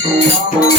Thank you.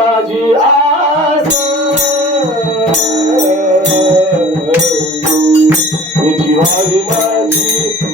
माझी आस जीवारी माझी आस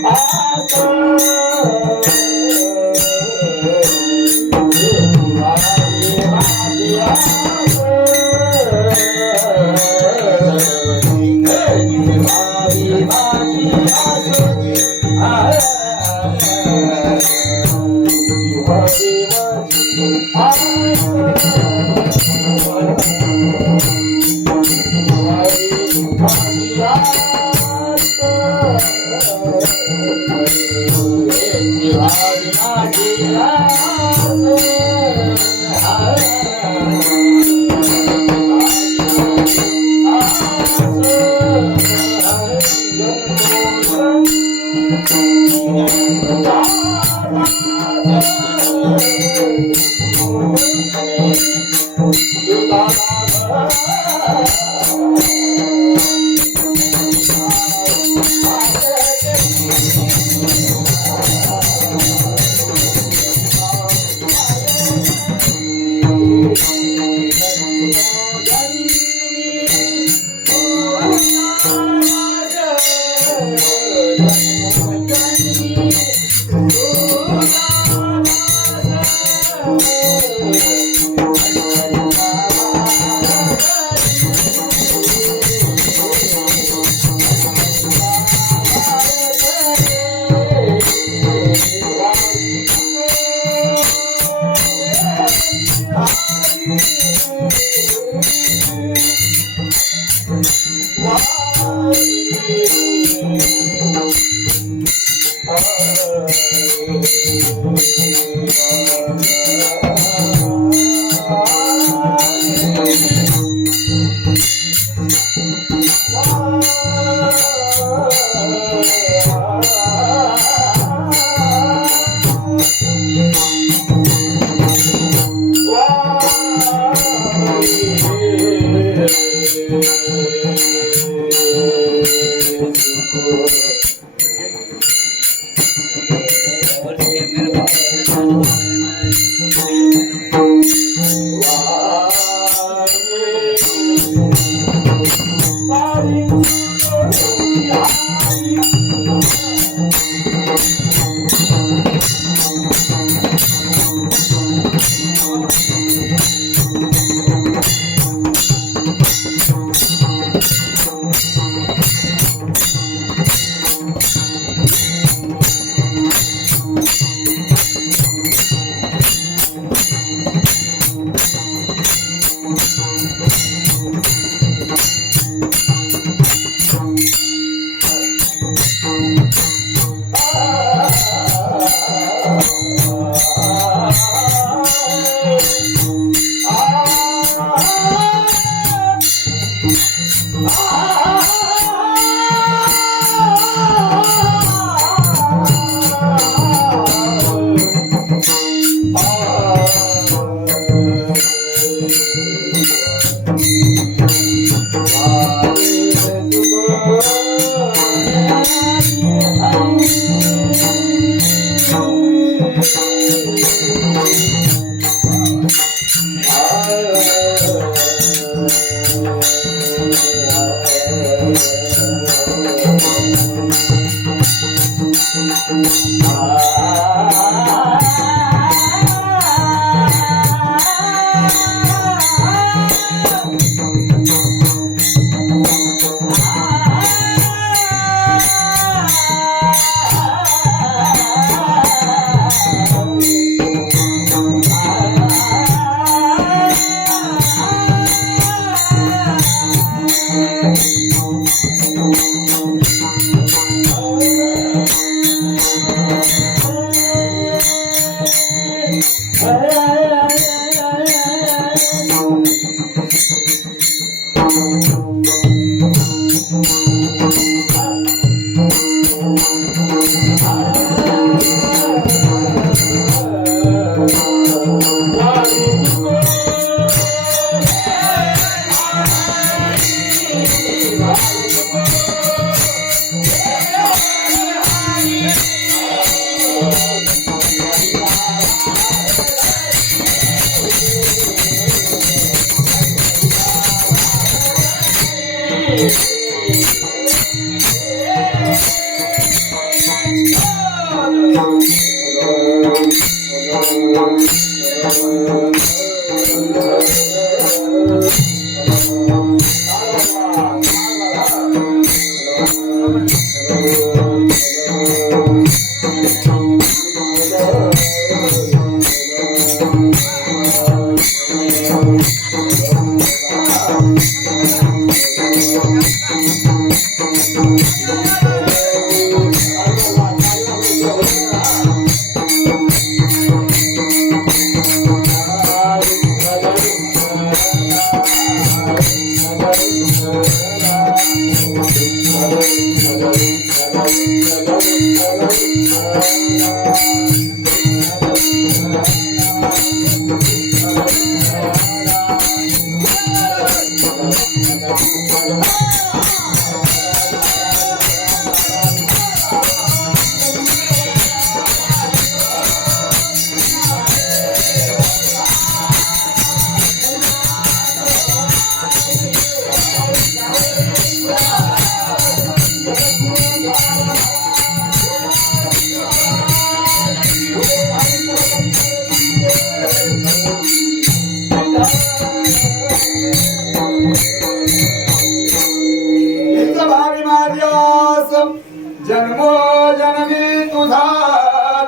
जन्मो जन्मी तुझा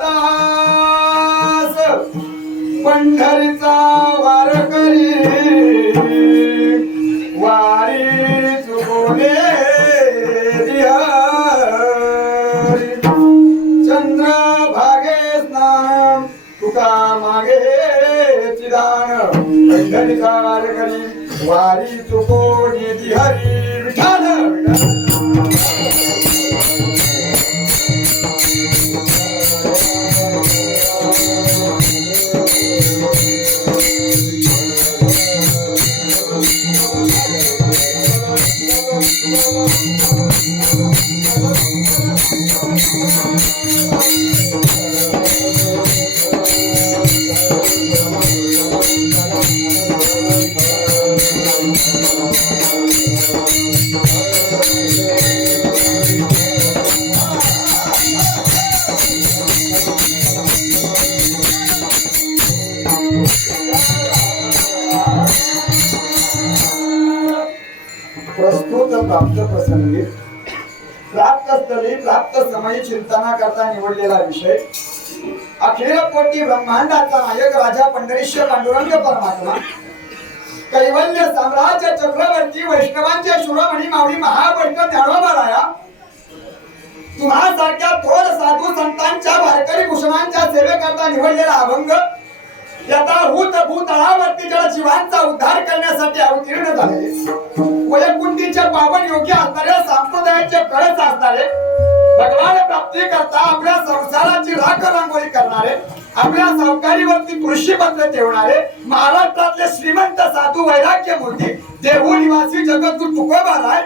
दास पंढरीचा वार करी वारी चुकोले चंद्र भागे स्नान तुका मागे चिदान पंढरीचा वार करी वारी चुकोले हरी विठाल प्रस्तुत प्राप्त प्रसंगी प्राप्त स्थळी प्राप्त समयी चिंतना करता निवडलेला विषय अखिल कोटी ब्रह्मांडाचा नायक राजा पंढरीश्वर पांडुरंग परमात्मा कैवल्य साम्राज्य चक्रवर्ती वैष्णवांचे शिरोमणी माऊली महावैष्णव ज्ञानोबाराया तुम्हा सारख्या थोर साधू संतांच्या वारकरी भूषणांच्या सेवेकरता निवडलेला अभंग यथाभूत भूतळावरती जड जीवांचा उद्धार करण्यासाठी अवतीर्ण झाले वैकुंठीचे पावन योग्य असणारे संप्रदायाचे कळस असणारे भगवान प्राप्ती करता आपल्या संसाराची राख रांगोळी करणारे आपल्या सावकारीवरती कृषीपत्र ठेवणारे महाराष्ट्रातले श्रीमंत साधू वैराग्य मूर्ती देहू निवासी जगद्गुरु तुकोबाराय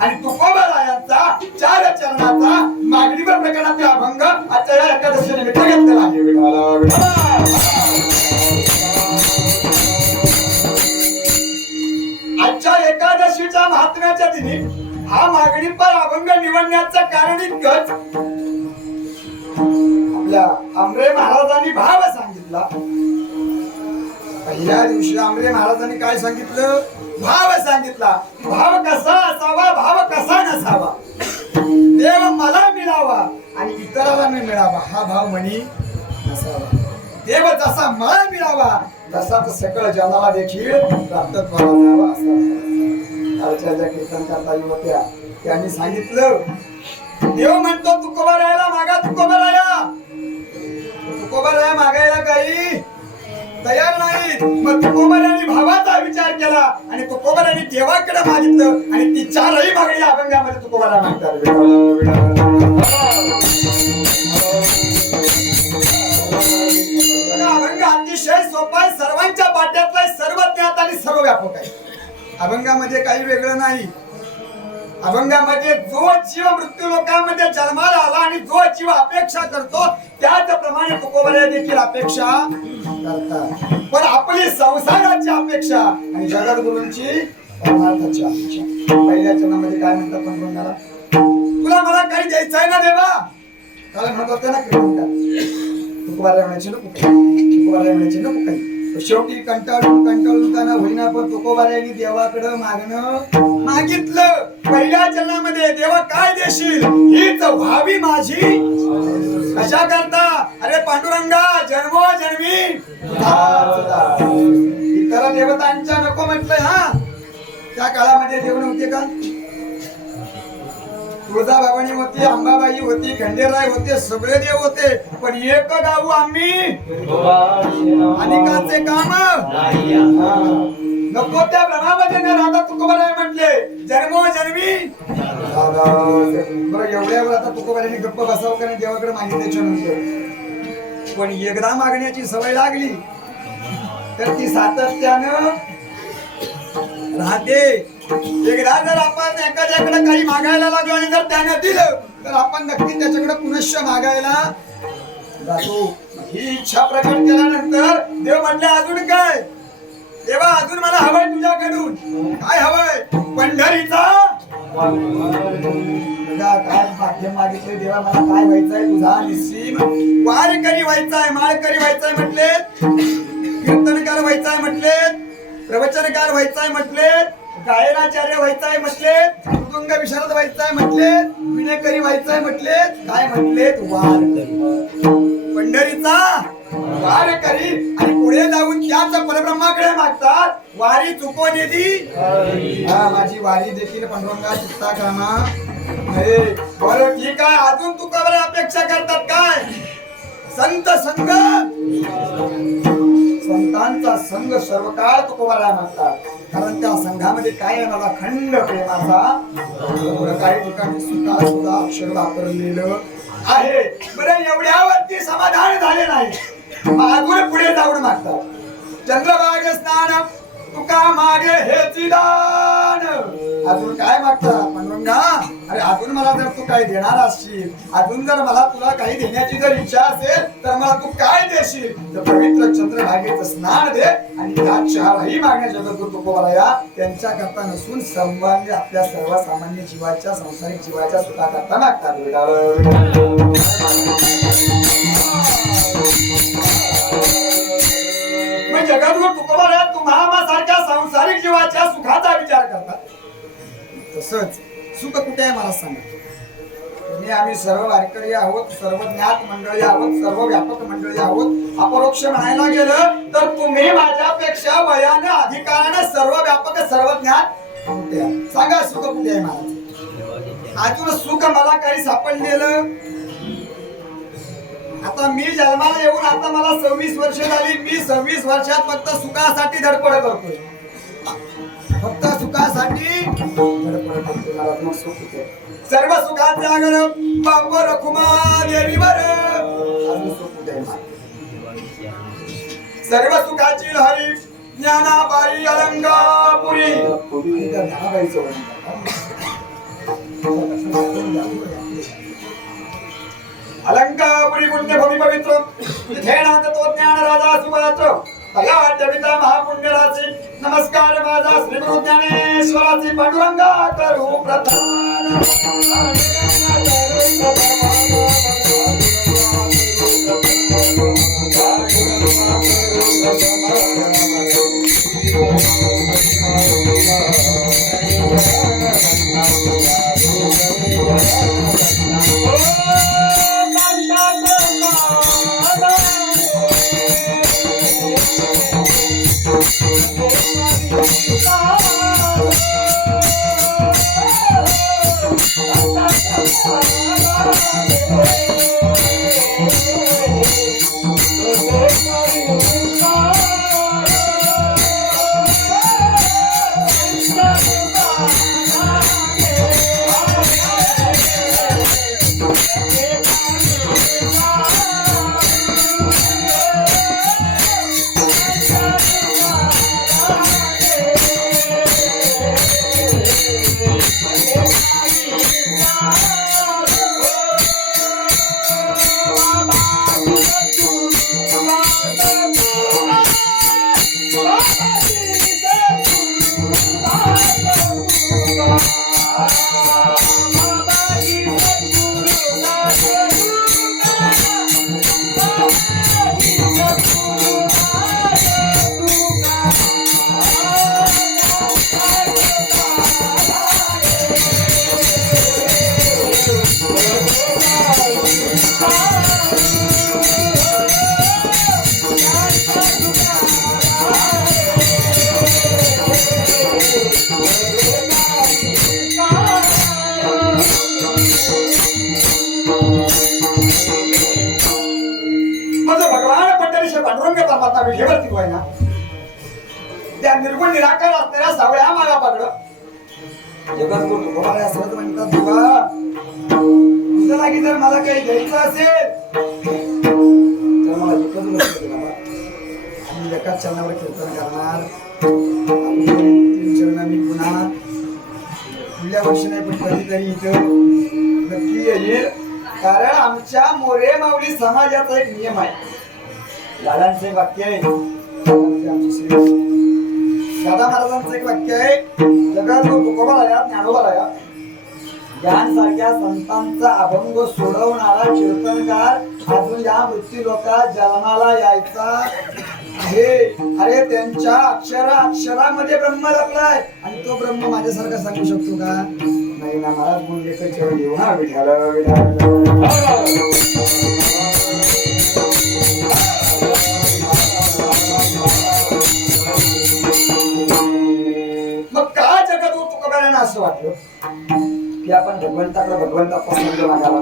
आणि तुकोबारायांचा 4 चरणाचा मागणीवर प्रकरणातील अभंग आजच्या या एकादशी निमित्त घेतलेला आहे. आजच्या एकादशीच्या महात्म्याच्या दिनी हा मागणीपर अभंग निवडण्याचं कारण इतकंच, आपल्या आमरे महाराजांनी भाव सांगितला. पहिल्या दिवशी आमरे महाराजांनी काय सांगितलं? भाव सांगितला. भाव कसा असावा, भाव कसा नसावा, देव मला मिळावा आणि इतराला न मिळावा हा भाव म्हणी नसावा. देव जसा मला मिळावा तसाच सकळ जनाला देखील प्राप्त करावा असा. कालच्या ज्या कीर्तन करता होत्या त्यांनी सांगितलं, देव म्हणतो तुकोबारायाला मागा, तुकोबाराया. तुकोबाराया मागायला काही तयार नाही. मग तुकोबारायांनी भावाचा विचार केला आणि तुकोबारायांनी देवाकडे मागितलं आणि ती 4ही मागणी अभंगामध्ये तुकोबारा मागतात. अभंग अतिशय सोपा आहे, सर्वांच्या पाट्यातला सर्व ज्ञात आणि सर्व व्यापक आहे. अभंगामध्ये काही वेगळं नाही. अभंगामध्ये जो जीव मृत्यू लोकांमध्ये जन्माला आला आणि जो जीव अपेक्षा करतो त्याचप्रमाणे तुकोबारा देखील अपेक्षा करतात. पण आपली संसाराची अपेक्षा आणि जगद्गुरूंची परमार्थाची अपेक्षा. पहिल्या चरणामध्ये काय म्हणतात पंढरंगाला? तुला मला काही द्यायचं आहे ना देवा? त्याला म्हणत होते ना तुकोबारा म्हणायचे नको काही, तुकोबारा म्हणायचे नको काही. शेवटी कंटाळून त्यांना होईना पण तुकोबारायांनी देवाकडे मागणं मागितलं. पहिल्या चरणामध्ये देवा काय देशील हीच व्हावी माझी कशा करता? अरे पांडुरंगा जन्मोजन्मी इतर देवतांच्या नको म्हटलंय. हा त्या काळामध्ये देव नव्हते का? तुळजाभवानी होती, अंबाबाई होती, खंडेराय होते, सगळे देव होते. पण एक गाऊ आम्ही अनेकांचे काम नको त्या भ्रमामध्ये न राहता तुकोबाराय म्हटले जन्मोजन्मी. बरं एवढ्यावर आता तुकोबारायांनी गप्प बसावं कारण देवाकडे मागितल्याच्या नंतर. पण एकदा मागण्याची सवय लागली तर ती सातत्यानं राहते. एकदा जर आपण एखाद्याकडे काही मागायला लागलो आणि जर त्याने दिलं तर आपण नक्की त्याच्याकडे पुनश्च मागायला जातो. ही इच्छा प्रकट केल्यानंतर देव म्हटले अजून काय? देवा अजून मला हवंय तुझ्याकडून. काय हवंय? पंढरीचा काय भाग्य मागितले देवा, मला काय व्हायचंय? तुझा निस्सीम वारकरी व्हायचाय, माळकरी व्हायचाय म्हटले, कीर्तनकार व्हायचाय म्हटले, प्रवचनकार व्हायचाय म्हटले, गायनाचार्य व्हायचाय म्हटले, मृदुंग विशारद व्हायचाय म्हटले, विणेकरी व्हायचाय म्हटले, काय म्हटले? वारकरी, पंढरीचा वारकरी. आणि पुढे जाऊन त्याच परब्रह्माकडे मागतात वारी चुकवलेली माझी वारी देखील पंढरंगा चित्ता कामा. बरं ठीक आहे, अजून तुकोबारा अपेक्षा करतात काय? संत संग, संतांचा संघ सर्व काळ तुकोबारा मागतात. कारण त्या संघामध्ये काय आहे? मला खंड प्रेमाचा काही ठिकाणी सुद्धा अक्षर वापरलेलं आहे. बरं एवढ्यावरती समाधान झाले नाही, अजून पुढे जाऊन मागतात. चंद्रभाग स्नान तुका मागे हे दान. अजून काय मागतात? पंडुरंगा अरे अजून मला जर तू काही देणार असशील, अजून जर मला तुला काही देण्याची जर इच्छा असेल तर मला तू काय देशील? तर पवित्र चंद्रभागेचं स्नान दे. आणि त्या 4ही मागण्या जगद्गुरु तुकोबाराया त्यांच्या करता नसून सर्वांनी आपल्या सर्वसामान्य जीवाच्या सांसारिक जीवाच्या सुखाकरता मागतात. जगद्गुरु तुकोबाराया तुम्हा सारख्या सांसारिक जीवाच्या सुखाचा विचार करतात. तसंच सुख कुठे आहे मला सांगा? तुम्ही आम्ही सर्व वारकरी आहोत, सर्व ज्ञात मंडळी आहोत, सर्व व्यापक मंडळी आहोत. अपरोक्ष म्हणायला गेलं तर तुम्ही माझ्यापेक्षा वयाने अधिकाराने सर्व व्यापक सर्व ज्ञात कुठे आहे? सांगा सुख कुठे आहे मला? अजून सुख मला काही सापडलेलं? आता मी जन्माला येऊन आता मला 26 वर्ष झाली. मी 26 वर्षात फक्त सुखासाठी धडपड करतोय, फक्त सुखासाठी धडपड करतोय. मला मग सुख कुठे? सर्व सुखाचे आगर बाप रखुमा देवीवर. सुख कुठे? सर्व सुखाची लहरी ज्ञानाबाई अलंकापुरी. आणि त्या ज्ञानाबाईचं वर्णन अलंकापुरी पुण्यभूमी पवित्र तिथे तो ज्ञान राजा सुपात्र तया वाट्यपिता महापुण्यराचे नमस्कार माझा श्री गुरु ज्ञानेश्वराचे पांडुरंगा करू प्रधान. विषयवरती होय ना त्या निर्गुण निराकार असणाऱ्या सावळ्या मागा पकडं जगत तुकोबाला असं म्हणतात देवा तुझं लागी जर मला काही द्यायचं असेल तर मला एकच गोष्ट दे बाबा. मी एकाच चरणावर कीर्तन करणार चरण मी पुन्हा पुढल्या वर्षी नाही पण कधीतरी इथं नक्की येईल. कारण आमच्या मोरे माऊली समाजाचा एक नियम आहे. दादांचे वाक्य आहे दादा महाराजांचं एक वाक्य आहे जगात तुकोबाराया ज्ञानोबाराया यांसारख्या संतांचा अभंग सोडवणारा कीर्तनकार अजून या मृत्यू लोकात जन्माला यायचा आहे. अरे त्यांच्या अक्षरामध्ये ब्रह्म लपलाय आणि तो ब्रह्म माझ्यासारखा सांगू शकतो का? नाही ना महाराज बोलले तर घेऊ हा विठाल मग का जगत तुकोबारायांना असं वाटलं की आपण भगवंतापासून मागावा.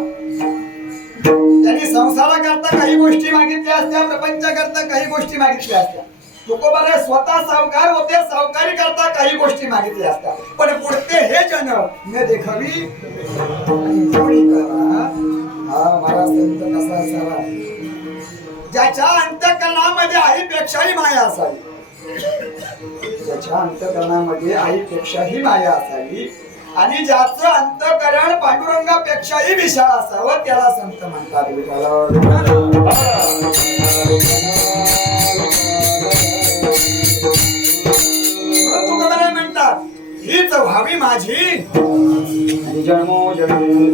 त्यांनी संसाराकरता काही गोष्टी मागितल्या असत्या, प्रपंचाकरता काही गोष्टी मागितल्या असत्या. तुकोबाराय स्वतः सावकार होते, सावकारी करता काही गोष्टी मागितल्या असत्या. पण पुढते हे जन न देखावी आणि जोडी करा हा महाराज संत कसा असावा ज्याच्या अंतःकरणामध्ये आईपेक्षाही माया असावी. ज्याच्या अंतःकरणामध्ये आईपेक्षाही माया असावी आणि ज्याचं अंतःकरण पांडुरंगापेक्षाही विशाल असावं त्याला संत म्हणतात. तुकोबाराय म्हणतात हीच व्हावी माझी जन्मोजन्मी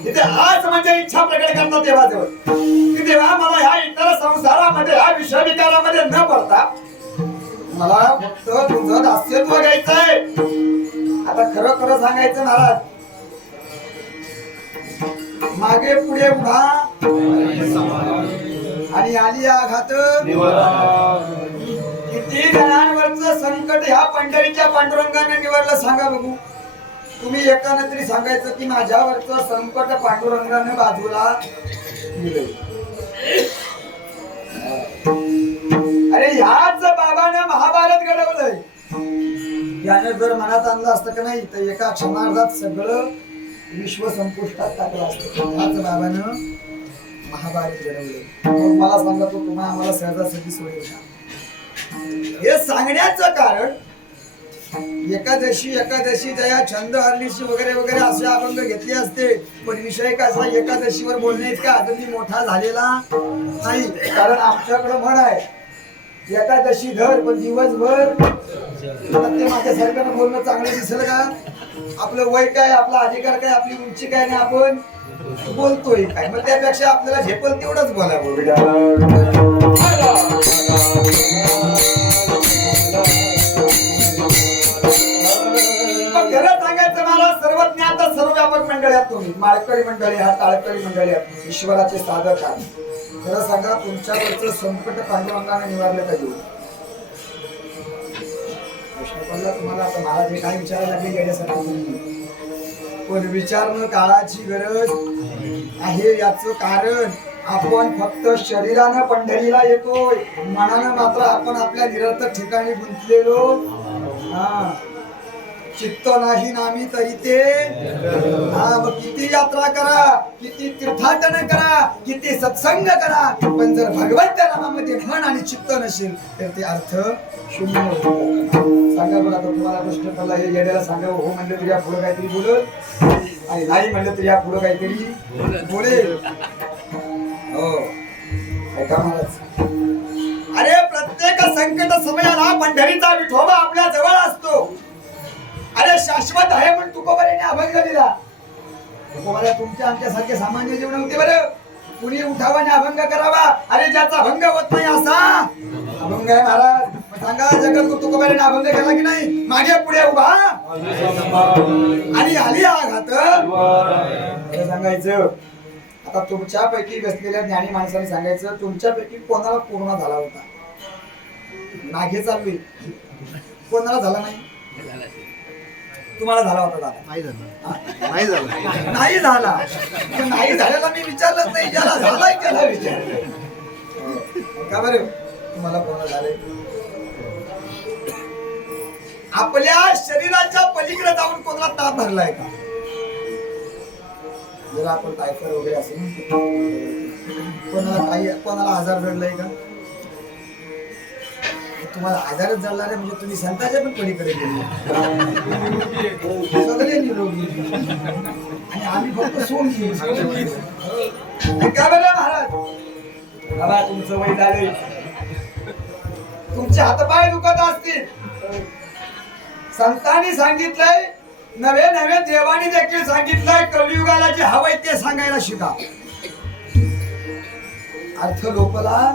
इथे आज म्हणजे इच्छा प्रकट करतात देवाजवळ की देवा मला ह्या इतर संसारामध्ये ह्या विषय विकारामध्ये न पडता मला फक्त तुझं दास्यत्व घ्यायचंय. आता खरं खरं सांगायचं महाराज मागे पुढे उभा आणि आली आघात किती जणांवरचं संकट ह्या पंढरीच्या पांडुरंगाने निवडलं सांगा बघू. तुम्ही एकानं तरी सांगायचं की माझ्यावरचं संकट पांडुरंगाने बाजूला दिलं. अरे ह्याच बाबाने महाभारत घडवलंय. त्याने जर मनात आणलं असतं का नाही तर एका क्षणार्धात सगळं विश्व संपुष्टात टाकलं असतं. ह्याच बाबानं महाभारत घडवले. मग मला सांगा तो तुम्हा आम्हाला सहजासहजी सोडेल का? हे सांगण्याचं कारण एकादशी जया छंद हरलीशी वगैरे वगैरे असे अभंग घेतले असते, पण विषय कसा एकादशीवर बोलणे इतका अजूनही मोठा झालेला नाही. कारण आमच्याकडे म्हण आहे, एकादशी धर पण दिवसभर. ते माझ्या सरकारनं बोलणं चांगलं दिसेल का? आपलं वय काय, आपला अधिकार काय, आपली उंची काय, नाही आपण बोलतोय काय. मग त्यापेक्षा आपल्याला झेपल तेवढंच बोलावं. खरं सांगायचं मला, सर्वज्ञ आता सर्व व्यापक मंडळी आहात तुम्ही, माळकरी मंडळी आहात, टाळकरी मंडळी आहात, ईश्वराचे साधक आहात. खरं सांगा, तुमच्यावरचं संकट पांडुरंगाने निवारलं पाहिजे. प्रश्न पडला तुम्हाला आता, महाराज हे काय विचारायला लागले येण्यासाठी, पण विचारणं काळाची गरज आहे. याचं कारण आपण फक्त शरीरानं पंढरीला येतोय, मनानं मात्र आपण आपल्या निरर्थक ठिकाणी गुंतलेलो. चित्त नाही नामी तरी ते. मग किती यात्रा करा, किती तीर्थाटन करा, किती सत्संग करा, पण जर भगवंत नामामध्ये मन आणि चित्त नसेल तर ते अर्थ शून्य होतो. सांगा बरं, आता तुम्हाला प्रश्न पडला, हे येण्याला सांगा. हो म्हणलं तरी या पुढे काहीतरी बोलल, आणि नाही म्हणलं तरी या पुढे काहीतरी बोलेल. हो ऐका महाराज, अरे प्रत्येक संकट समयाला पंढरीचा विठोबा आपल्या जवळ असतो. अरे शाश्वत आहे म्हणून तुकोबारीने अभंग दिला. तुकोबाला तुमच्या आमच्यासारखे सामान्य जीवन होते बरं. कुणी उठावाने अभंग करावा, अरे ज्याचा भंग होत नाही असा अभंग आहे महाराज. सांगा, जगद्गुरु तुकोबारीने अभंग केला की नाही? मागे पुढे उभा आणि आली आघात. सांगायचं आता तुमच्यापैकी बसलेल्या ज्ञानी माणसाने सांगायचं, तुमच्यापैकी कोणाला पूर्ण झाला होता? मागे चालू कोणाला झाला नाही? तुम्हाला झाला होता दादा? नाही झाला. नाही झालेला मी विचारलंच नाही, ज्याला झालाय त्याला विचारलं. का बरं तुम्हाला कोणाला झालंय? आपल्या शरीराच्या पलीकडे जाऊन कोणाला ताप भरलाय का? जर आपण टायफॉइड वगैरे असेल, कोणाला आजार जडलाय का? तुम्हाला आजारच जडला नाही म्हणजे तुम्ही संतांच्या पण पलीकडे गेले, सगळे निरोगी, आणि आम्ही फक्त सोडली. का बरं महाराज? बाबा तुमचं वय झालंय, तुमचे हातपाय दुखत असतील. संतांनी सांगितलंय, नवे नवे देवानी देखील सांगितलंय, कलियुगाला जे हवंय ते सांगायला शिका. अर्थ लोकला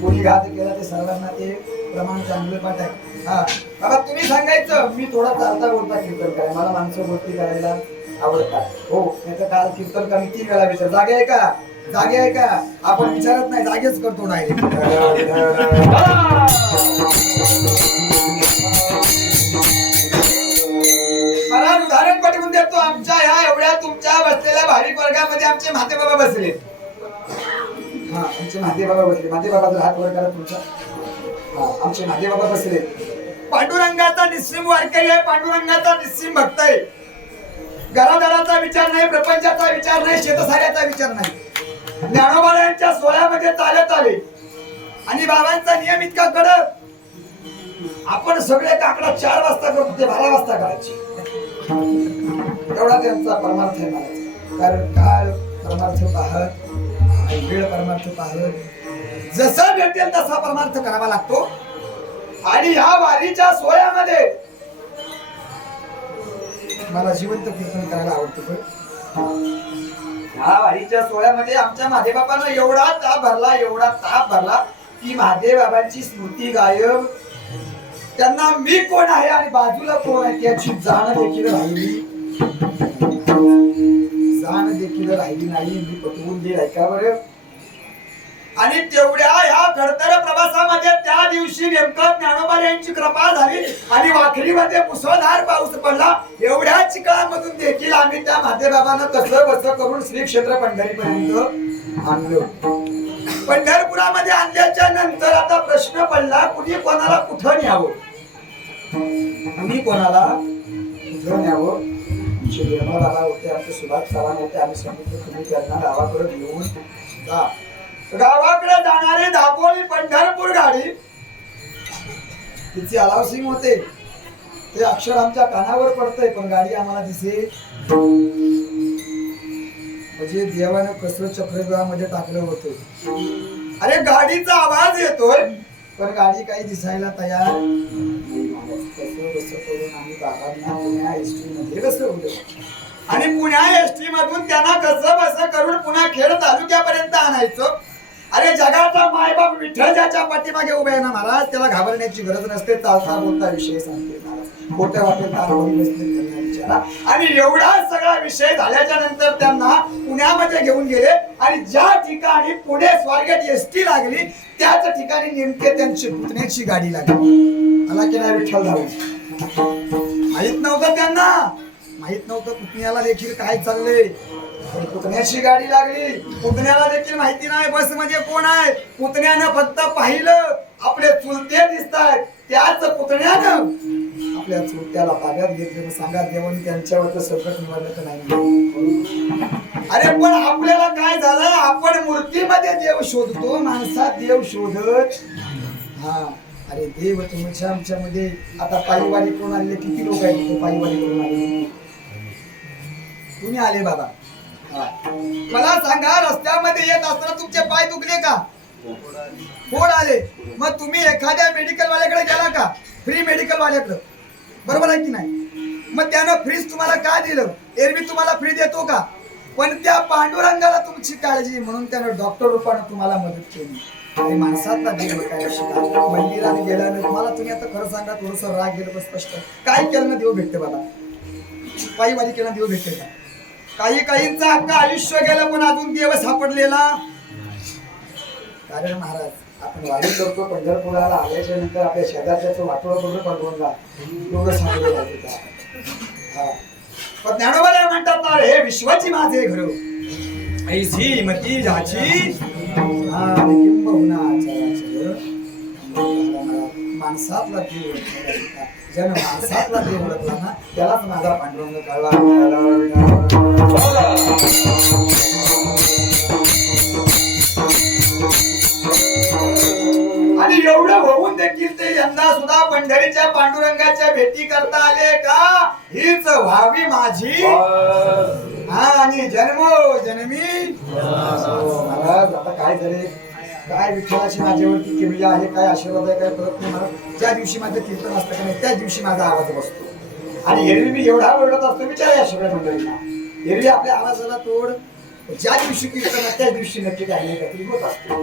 कोणी घात केला ते सर्वांना ते प्रमाण चांगलं पाठ आहे. बाबा तुम्ही सांगायचं, मी थोडा चालता बोलता कीर्तन कराय, मला माणसं गोष्टी करायला आवडतात. हो नाही तर काल कीर्तन कमी 3 वेळा विचार, जागे आहे का? जागे आहे का? आपण विचारत नाही, जागेच करतो डायरेक्ट. मला उदाहरण पटवून देतो. आमच्या ह्या एवढ्या तुमच्या बसलेल्या भाविक वर्गामध्ये आमचे म्हाते बाबा बसले. आमचे म्हाते बाबा बसले. म्हाते बाबा हात वर करा तुमचा. आमचे म्हाते बाबा बसले. पांडुरंगाचा निस्सिम वारकरी आहे, पांडुरंगाचा निस्सिम भक्त आहे. घरादाराचा विचार नाही, प्रपंचाचा विचार नाही, शेतसाऱ्याचा विचार नाही. ज्ञानोबारायांच्या सोहळ्यामध्ये चालत आले आणि बाबांचा नियम इतका कडक, आपण सगळे काकडा 4 वाजता करतो, ते 12 वाजता करायचे. एवढा त्यांचा परमार्थ आहे महाराज. कारण काळ परमार्थ पाहत, वेळ परमार्थ पाहत, जसा भेटेल तसा परमार्थ करावा लागतो. आणि ह्या वारीच्या सोहळ्यामध्ये मला जिवंत कीर्तन करायला आवडतं. ह्या वारीच्या सोहळ्यामध्ये आमच्या महादेवबाबांना एवढा ताप भरला की महादेवबाबांची स्मृती गायब, त्यांना मी कोण आहे आणि बाजूला कोण आहे याची जाण देखील राहिली नाही. मी पटवून देईल, ऐका बरं. आणि तेवढ्या ह्या खडतर प्रवासामध्ये त्या दिवशी नेमकं ज्ञानोबा यांची कृपा झाली आणि वाखरीमध्ये मुसळधार पाऊस पडला. एवढ्या चिखलामधून देखील आम्ही त्या महादेवबाबांना कसं बसं करून श्री क्षेत्र पंढरीपर्यंत आणलो. पंढरपुरामध्ये आणल्याच्या नंतर आता प्रश्न पडला, कुणी कोणाला कुठं न्यावं, कुणी कोणाला कुठं न्यावं. आमचे निर्मळ दादा होते, आमचे सुभाष चव्हाण होते. आम्ही सांगितलं तुम्ही त्यांना गावाकडे घेऊन जा. गावाकडे जाणारी दापोली पंढरपूर गाडी तिची अलाउसिंग होते, ते अक्षर आमच्या कानावर पडतंय, पण गाडी आम्हाला दिसे. म्हणजे देवानं कसं चक्रव्यूहामध्ये टाकलं होतं. अरे गाडीचा आवाज येतोय पण गाडी काही दिसायला तयार नाही. कसं बसं करून आम्ही बाबांना पुण्या एसटी मध्ये बसवलं आणि पुण्या एसटी मधून त्यांना कसं बसं करून पुन्हा खेड तालुक्यापर्यंत आणायचं. अरे जगाचा मायबाप विठ्ठल ज्याच्या पाठीमागे उभे आहे ना महाराज, त्याला घाबरण्याची गरज नसते. चालता बोलता विषय सांगते महाराज, खोटं वाटेल तर विचारा. आणि एवढा सगळा विषय झाल्याच्या नंतर त्यांना पुण्यामध्ये घेऊन गेले आणि ज्या ठिकाणी पुणे स्वारगेट एसटी लागली त्याच ठिकाणी नेमके त्यांची पुतण्याची गाडी लागली. मला की नाही विठ्ठल जाऊ माहित नव्हतं त्यांना, माहित नव्हतं पुतण्याला देखील काय चाललंय. पुतण्याची गाडी लागली, पुतण्याला देखील माहिती नाही बस मध्ये कोण आहे. पुतण्यानं फक्त पाहिलं आपले चुलते दिसतायत, त्याच पुतण्यानं आपल्या चुलत्याला ताब्यात घेतलं. सांगा देवानी त्यांच्यावर संकट निवडलं तर नाही. अरे पण आपल्याला काय झालं, आपण मूर्तीमध्ये देव शोधतो, माणसात देव शोधत. हा अरे देव तुमच्या आमच्यामध्ये आता पायीवारी करून आलेले किती लोक आहेत. पायीवारी करून आले तुम्ही आले बाबा, मला सांगा रस्त्यामध्ये येत असताना तुमचे पाय दुखले का, फोड आले, मग तुम्ही एखाद्या मेडिकल वाल्याकडे गेला का, फ्री मेडिकल वाल्याकडे, बरोबर आहे की नाही. मग त्यानं फ्रीज तुम्हाला का दिलं, एरवी तुम्हाला फ्री देतो का. पण त्या पांडुरंगाला तुमची काळजी म्हणून त्यानं डॉक्टर रूपाने तुम्हाला मदत केली. आणि माणसातला देव काय शिका मंदिरात गेल्यानं तुम्हाला, तुम्ही आता खरं सांगा थोडस राग गेलं पण स्पष्ट काय केलं ना देव भेटते बाबा. पायीवारी केलं देव भेटते का. काही काहींचं अख्खं आयुष्य गेलं पण अजून देव सापडलेला. कारण महाराज आपण वारी करतो पंढरपुराला आल्याच्या नंतर आपल्या शेजारच्या वाटोळं बरोबर पंढरपूरला एवढं सापडलेलं आहे. पण ज्ञानोबा म्हणतात ना हे विश्वाची माझे घर ऐसी मती जाची माणसातला देव ज्यानं माणसातला देव ओळखला ना त्यालाच माझा पांडुरंग कळला. आणि एवढं होऊन देखील ते यंदा सुद्धा पंढरीच्या पांडुरंगाच्या भेटी करता आले का, हीच व्हावी माझी आणि जन्मोजन्मी. महाराज आता काय झाले, काय विठ्ठलाची माझ्यावरती केली आहे, काय आशीर्वाद आहे काय कळत नाही मला. ज्या दिवशी माझं कीर्तन असतं का नाही त्या दिवशी माझा आवाज बसतो. आणि एरवी मी एवढा ओरडत असतो विचार या सगळ्या मंडळींना, एरवी आपल्या आवाजाला तोड ज्या दिवशी कीर्तन त्या दिवशी नक्की काही नाही काहीतरी होत असतो.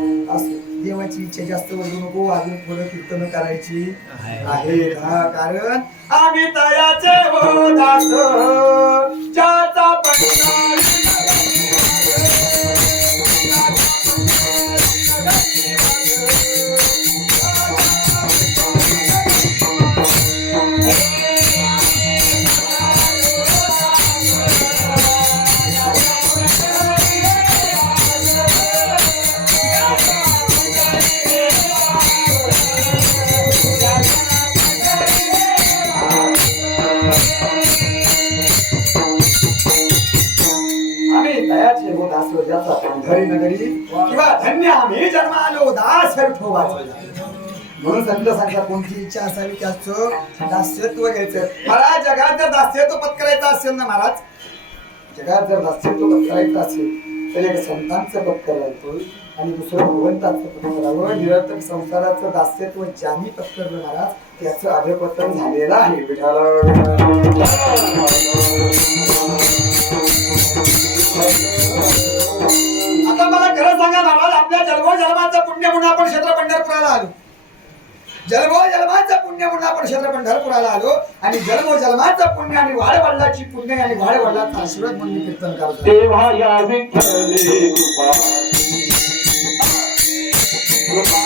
देवाची इच्छा जास्त वळू नको, अजून थोडं कीर्तन करायची आहे. कारण आम्ही तयाचे हो दास ज्याचा पंढरी नगरी किंवा धन्य आम्ही जन्म आलो दास विठोबाचा. म्हणून संत सांगतात कोणती इच्छा असावी त्याचं दास्यत्व घ्यायचं. मला जगात जर दास्यत्व पत्करायचं असेल ना महाराज, जगात जर दास्यत्व पत्करायचं असेल तर एक संतांचं पत्करायचं आणि दुसरं भगवंताचं पत्करावं. निरर्थक संसाराचं दास्यत्व ज्यांनी पत्करलं महाराज त्याचं अधपतन झालेलं आहे. आता मला खरं सांगा महाराज, आपल्या जन्मोजन्माचं पुण्य म्हणून आपण क्षेत्र पंढरपुराला आलो. जन्मोजन्माचं पुण्य म्हणून आपण क्षेत्र पंढरपुराला आलो आणि जन्मोजन्माचं पुण्य आणि वाडवडिलांची पुण्य आणि वाडवडिलांचा आशीर्वाद म्हणून कीर्तन करतो. तेव्हा या विठ्ठले कृपा कृपा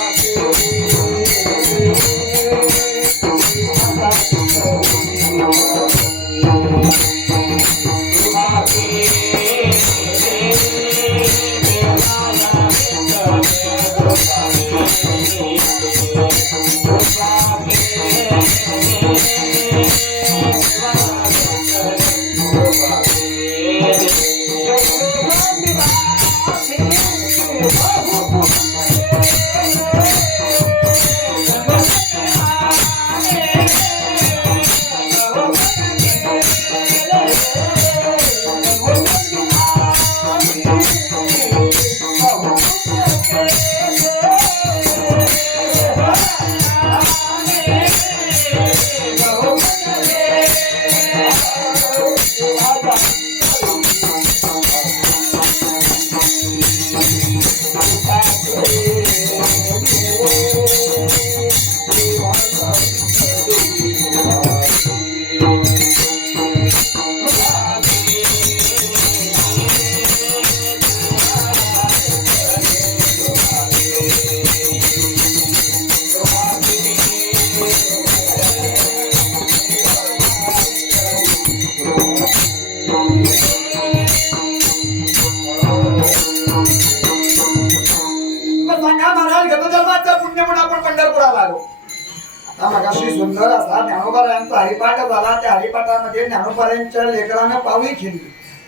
हा मगाशी सुंदर असा ज्ञानोबारायांचा हरिपाठ झाला. त्या हरिपाठामध्ये ज्ञानोबारायांच्या लेकरानं पावली खेळली.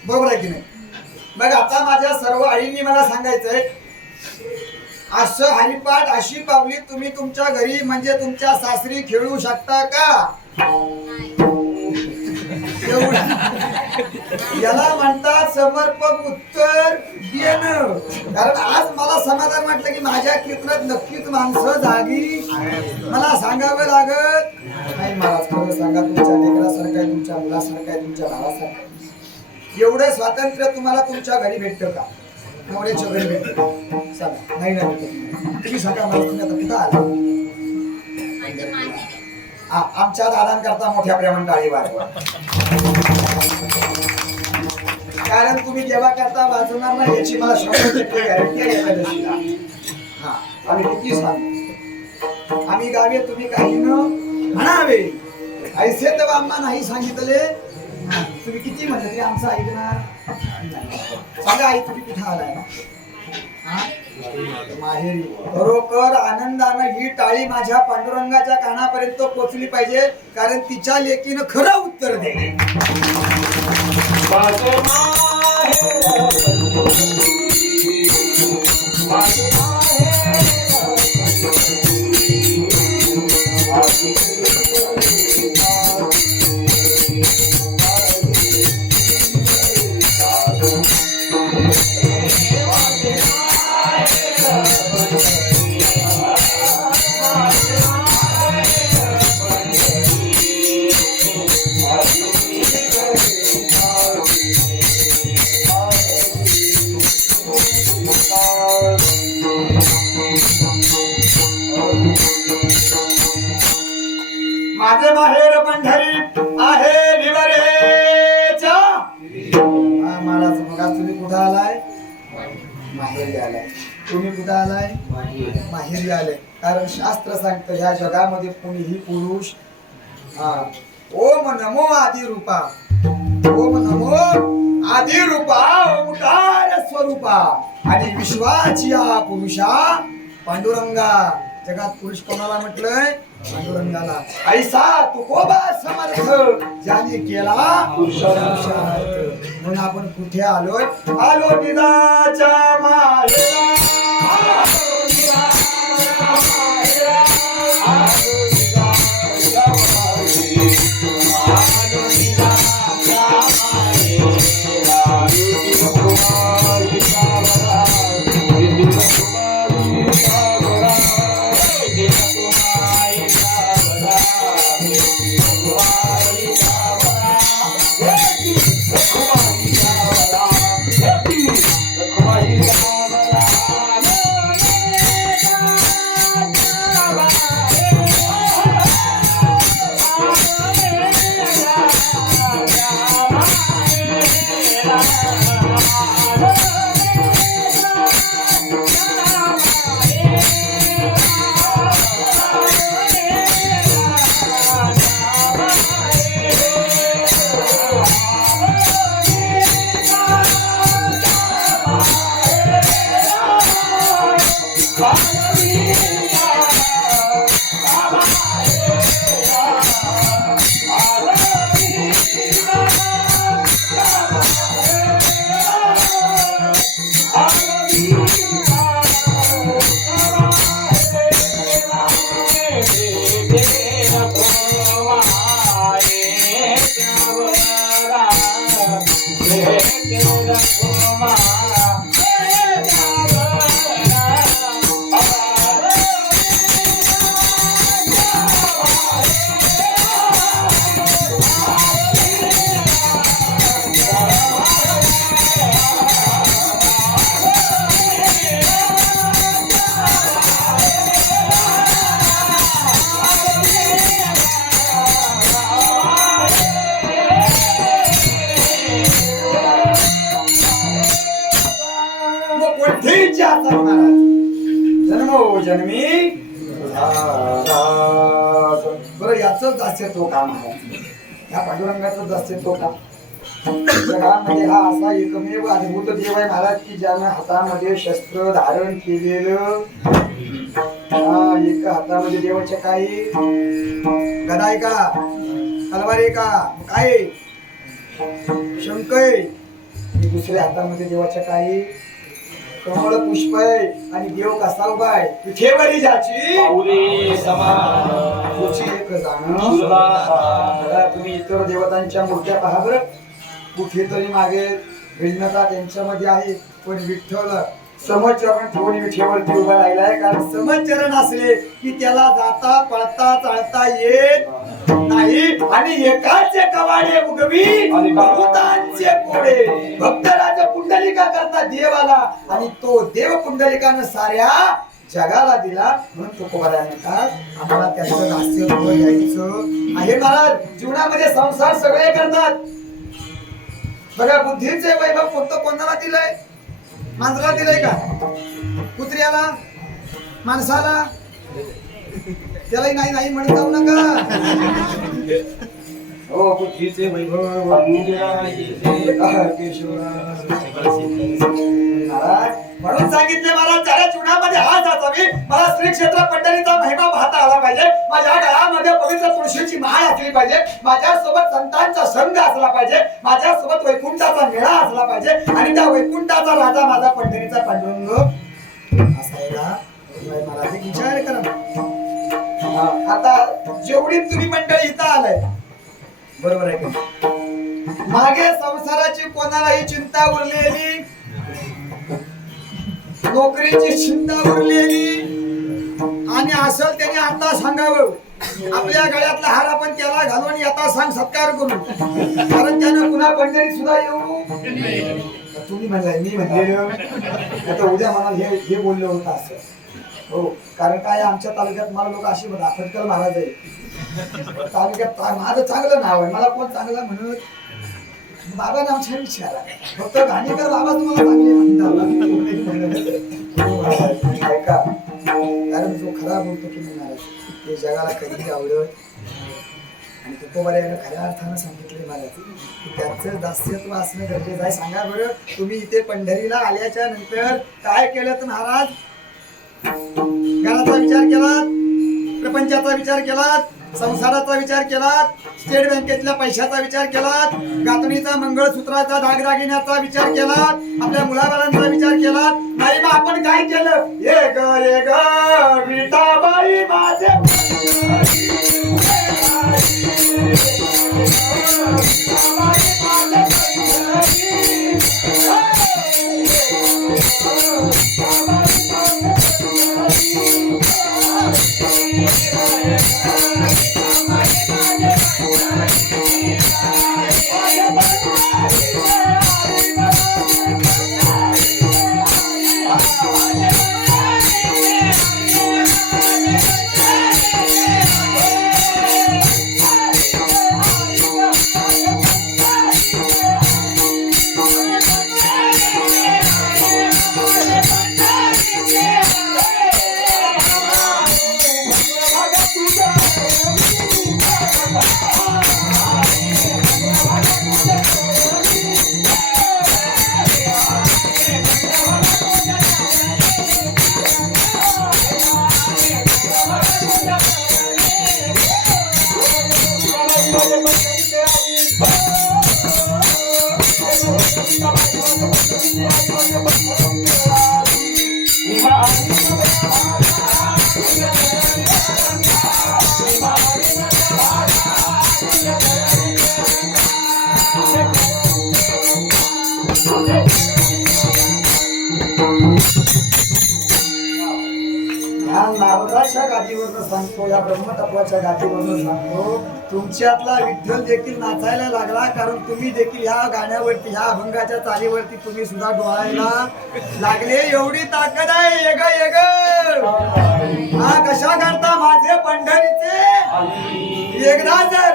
बरोबर आहे की नाही? मग आता माझ्या सर्व आईंनी मला सांगायचंय, असं हरिपाठ अशी पावली तुम्ही तुमच्या घरी म्हणजे तुमच्या सासरी खेळू शकता का? एवढं. याला म्हणतात समर्पक उत्तर देणं. कारण आज मला समाधान वाटलं की माझ्या कीर्तनात नक्कीच माणसं जागी. मला सांगावं लागत नाही. मला खरं सांगा, तुमच्या लेकरासारखं आहे, तुमच्या मुलासारखं आहे, तुमच्या भावासारखं आहे. एवढं स्वातंत्र्य तुम्हाला तुमच्या घरी भेटतं का? नवऱ्याच्या घरी भेटतं का? सांगा. नाही ना भेटत. तुम्ही सांगा मला, तुम्ही आता कुठं आला? आमच्या दादांकरता मोठ्या प्रेमाने टाळी वाजवा. कारण तुम्ही जेव्हा करता वाजवणार नाही याची मला 100% गॅरंटी आहे. एकादशीला हा आम्ही किती सांगू, आम्ही गावे तुम्ही काही न म्हणावे ऐसे तर आम्हा नाही सांगितले. तुम्ही किती म्हणलं तरी आमचं ऐकणार. सांगा आई, तुम्ही कुठे आलाय? माहेरी. बरोबर आनंदानं ही टाळी माझ्या पांडुरंगाच्या कानापर्यंत पोहोचली पाहिजे, कारण तिच्या लेकीनं खरं उत्तर दे. माझे माहेर पंढरी आहे निवरेच्या. महाराज बघा, तुम्ही कुठं आलाय? माहेरी आलाय. तुम्ही कुठं आलाय? माहेरी आलाय. कारण शास्त्र सांगतं ह्या जगामध्ये कोणीही पुरुष ओम नमो आदि रूपा, ओम नमो आदि रूपा, ओंकार स्वरूपा आणि विश्वाची या पुरुषा पांडुरंगा. जगात पुरुष कोणाला म्हटलंय? पांडुरंगाला. ऐसा तुकोबा समर्थ ज्याने केला पुरुषार्थ. म्हणून आपण कुठे आलोय? आलो निदाच्या माहेरा. जन्मी बरं याच दास्यत्व का महाराज? ह्या पांडुरंगाचं दास्यत्व का? जगामध्ये हा असा एकमेव अद्भुत देव आहे महाराज की ज्यानं हातामध्ये शस्त्र धारण केलेलं एका हातामध्ये देवाच्या काही गदा आहे का, तलवार आहे का, काय आहे? शंख आहे. आणि दुसऱ्या हातामध्ये देवाच्या काही कमळ पुष्प आहे. आणि देव कसा उभा आहे, पिठेवरी ज्याची पाऊले समान तुझी एक जाण. सुरला. बघा, तुम्ही इतर देवतांच्या मूर्त्या पहा बरं, कुठेतरी मागे भिन्नता त्यांच्यामध्ये आहे. पण विठ्ठल समचरण ठेवून विठेवरती उभा राहिलाय. कारण समचरण असले की त्याला जाता पळता चालता येत नाही. आणि एकाचे कवाडे उगवी बहुतांचे कोडे. भक्तराज पुंडलिका करता देवाला, आणि तो देव पुंडलिकानं साऱ्या जगाला दिला. म्हणून तुकोबाराने का आम्हाला त्याचं दास्य घ्यायचं आहे. महाराज जीवनामध्ये संसार सगळे करतात. बघा, बुद्धीचे वैभव कोणतं कोणाला दिलंय? मांजराला दिलंय का, कुत्र्याला, माणसाला? त्यालाही नाही नाही म्हणत जाऊ नका. हो, बुद्धीचे वैभव म्हणून सांगितले मला चाऱ्या जीवनामध्ये हात असावी. मला श्री क्षेत्र पंढरीचा महिमा पाहता आला पाहिजे. माझ्या गळ्यामध्ये पवित्र तुळशीची माळ असली पाहिजे. माझ्यासोबत संतांचा संघ असला पाहिजे. माझ्यासोबत वैकुंठाचा मेळा असला पाहिजे. आणि त्या वैकुंठाचा राजा माझा पंढरीचा पांडुरंग असायला मला विचार करा. आता जेवढी तुम्ही मंडळी इथं आलाय, बरोबर आहे का? मागे संसाराची कोणालाही चिंता उरलेली, नोकरीची चिंता उरलेली, आणि असं त्याने आता सांगावं. आपल्या गळ्यातला हार आपण त्याला घालून येता सांग सत्कार करू. कारण त्यानं पुन्हा पंढरीत सुद्धा येऊ. तुम्ही म्हणलाय, मी म्हणलेलं आता उद्या मला हे बोललं होतं असं. हो, कारण काय आमच्या तालुक्यात मला लोक अशी म्हणतात, फटकल महाराज आहे तालुक्यात. माझं चांगलं नाव आहे, मला कोण चांगलं म्हणत बाबा नामच्या विचारा. फक्त घाणेकर बाबा तुम्हाला चांगले म्हणतात. ऐका, कारण जो खरा बोलतो की नाही महाराज, ते जगाला कधी आवडत. आणि तुकोबारायानं खऱ्या अर्थानं सांगितले महाराज की त्याचं दास्यत्व असणं गरजेचं आहे. सांगा बरं, तुम्ही इथे पंढरीला आल्याच्या नंतर काय केलं तर महाराज? घराचा विचार केलात, प्रपंचाचा विचार केलात, संसाराचा विचार केलात, स्टेट बँकेतल्या पैशाचा विचार केलात, गातणीचा मंगळसूत्राचा दागदागिन्याचा विचार केलात, आपल्या मुलाबाळांचा विचार केलात. नाही, मग आपण काय केलं? ये ग विठाबाई माझे नारदाच्या गादीवरनं सांगतो, या ब्रह्मतत्वाच्या गादीवरनं सांगतो, तुमच्यातला विठ्ठल देखील नाचायला लागला. कारण तुम्ही देखील ह्या गाण्यावरती, ह्या अभंगाच्या चालीवरती तुम्ही सुद्धा डोळायला लागले. एवढी ताकद आहे. येग येग हा कशा करता माझे पंढरीचे? एकदा जर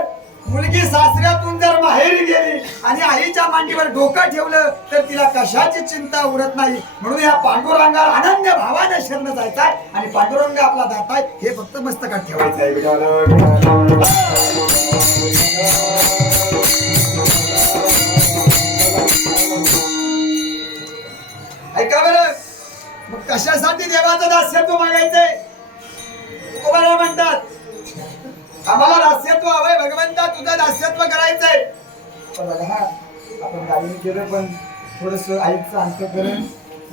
मुलगी सासऱ्यातून जर माहेरी गेली आणि आईच्या मांडीवर डोकं ठेवलं तर तिला कशाची चिंता उरत नाही. म्हणून या पांडुरंगाला अनन्य भावाने शरण जायचाय. आणि पांडुरंग आपला दाताय हे फक्त मस्तकात ठेवायचं आहे. ऐका बरं, मग कशासाठी देवाचं दास्यत्व मागायचंय. तुकोबाराव म्हणतात आम्हाला दास्यत्व हवंय भगवंता, तुझं दास्यत्व करायचंय. पण बघा आपण गाडीने केलं पण थोडस आईचं अंतःकरण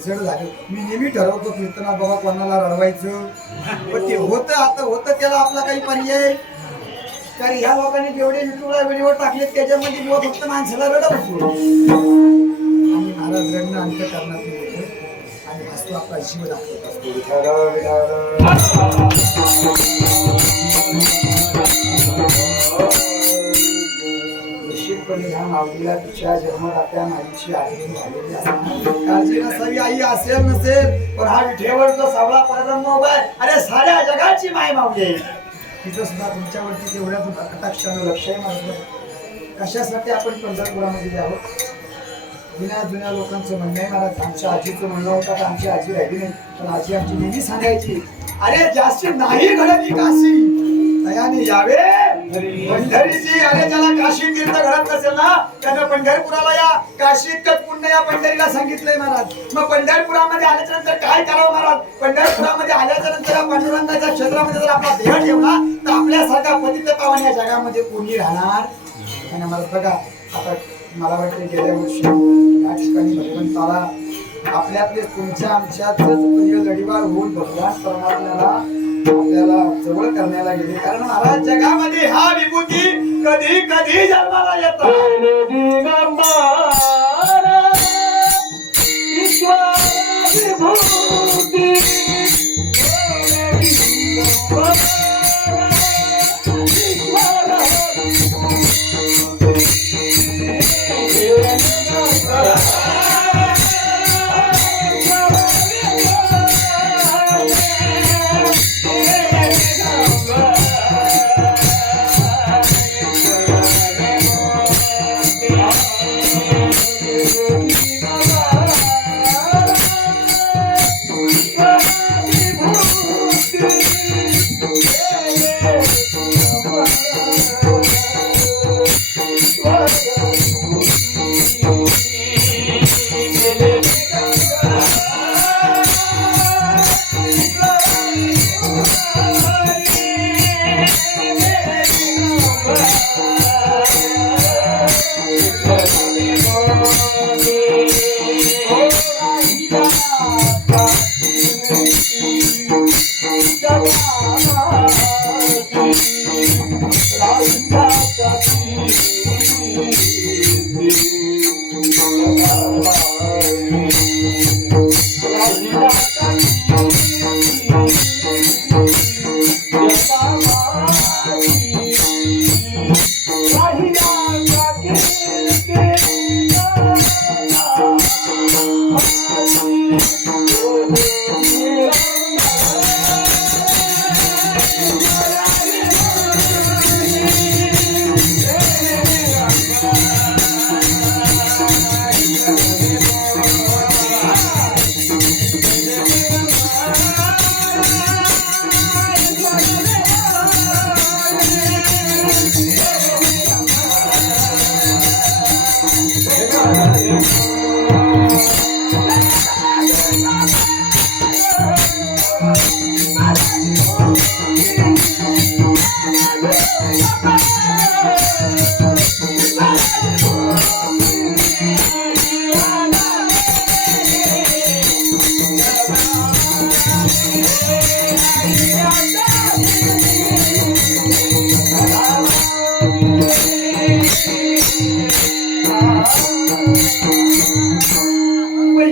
जड झालं. मी नेहमी ठरवतो कीर्तनात बाबा कोणाला रडवायचं, पण ते होतं आता होतं त्याला आपला काही पर्याय. कारण ह्या लोकांनी जेवढे युट्यूबला व्हिडिओ टाकले त्याच्यामध्ये बुवा फक्त माणसाला रडवतो आणि महाराज रडणं अंतःकरणात होतं आणि हसतो आपला जीव दाखवत असतो. निश्चितपणे ह्या माऊलीला तिच्या जन्मदात्या माईची आठवण झालेली असणार. काळजी नसावी आई असेल नसेल, पण हा विठेवर जो सावळा परब्रह्म उभा आहे, अरे साऱ्या जगाची माय माऊली आहे. तिचं सुद्धा तुमच्यावरती तेवढ्या कटाक्षानं लक्ष आहे माझं. कशासाठी आपण पंढरपुरामध्ये जावं? जुन्या लोकांचं म्हणणं आहे मला, आमच्या आजीचं म्हणणं होतं का आमची आजी राहिली नाही, पण आजी आमची नेहमी सांगायची अरे जास्ती नाही घडत काशी दयाने यावे पंढरीची. अरे ज्याला काशी तीर्थ घडत नसेल ना त्यानं पंढरपुराला या. काशी इतकंच पुण्य या पंढरीला सांगितलंय महाराज. मग पंढरपुरामध्ये आल्याच्या नंतर काय करावं महाराज? पंढरपुरामध्ये आल्याच्या नंतर पांडुरंगाच्या क्षेत्रामध्ये जर आपला देह ठेवला तर आपल्यासारखा पतित पावन या जगामध्ये कोणी राहणार? आणि महाराज बघा आता मला वाटतं गेल्या वर्षी या ठिकाणी भगवंताला आपल्यातले तुमच्या आमच्यात लढीवार होऊन भगवान परमात्म्याला आपल्याला जवळ करण्याला गेले. कारण महाराज जगामध्ये हा विभूती कधी कधी जन्माला येतात.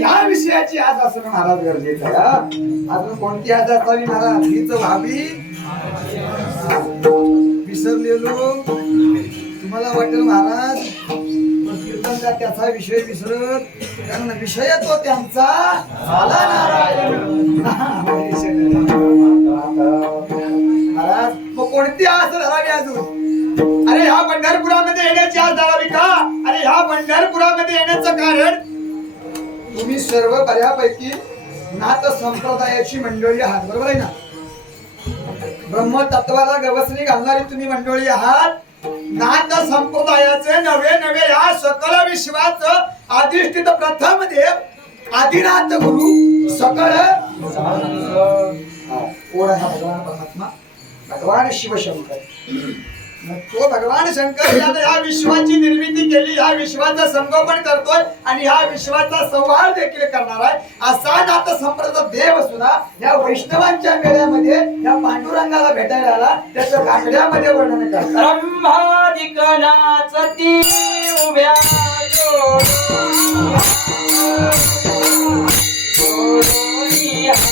या विषयाची आज असणं महाराज गरजेचं आहे. अजून कोणती आज असावी महाराज? हीच व्हावी. विसरलेलो तुम्हाला वाटेल महाराज कीर्तनचा त्याचा विषय विसरत, कारण विषय तो त्यांचा झाला नारायण. महाराज मग कोणती आस धरावी अजून? अरे ह्या पंढरपुरामध्ये येण्याची आस धरावी का? अरे ह्या पंढरपुरामध्ये येण्याचं कारण तुम्ही सर्व बऱ्यापैकी नाथ संप्रदायाची मंडळी आहात, बरोबर आहे ना? ब्रह्मतत्वाला गवसणी घालणारी तुम्ही मंडळी आहात. नाथ संप्रदायाचे नवे नवे या सकल विश्वाचं अधिष्ठित प्रथम देव आदिनाथ गुरु सकळ कोण आहे हा भगवान परमात्मा? भगवान शिवशंकर. मग तो भगवान शंकर याने ह्या विश्वाची निर्मिती केली, ह्या विश्वाचं संगोपन करतोय आणि ह्या विश्वाचा संहार देखील करणार आहे. असा नाथ संप्रदाय देव सुद्धा या वैष्णवांच्या मेळ्यामध्ये या पांडुरंगाला भेटायला आला. त्याचं काकड्यामध्ये वर्णन करतात. ब्रह्मादिक नाचती उभ्या जोडोनी हात.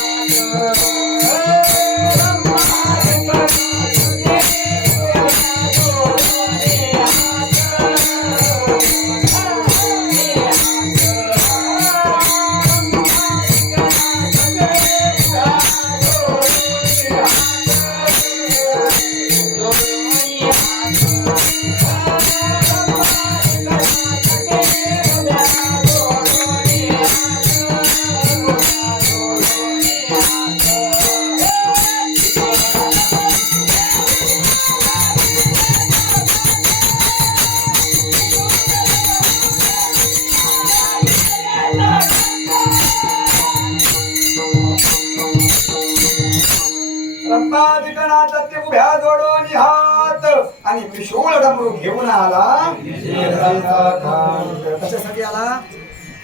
ब्रह्मादिकनाथाचे उभ्या जोडून हात आणि त्रिशूळ डमरू घेऊन आला. कशासाठी आला?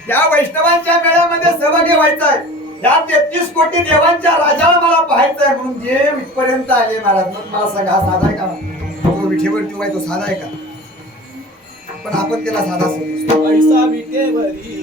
या वैष्णवांच्या मेळ्यामध्ये सहभागी व्हायचाय. या 33 कोटी देवांच्या राजाला मला पाहायचंय म्हणून देव इथपर्यंत आले. महाराज मग मला सांगा, हा साधा आहे का? तो विठेवरती उभा आहे तो साधा आहे का? पण आपण त्याला साधा समजतो. पैसा विटेवरी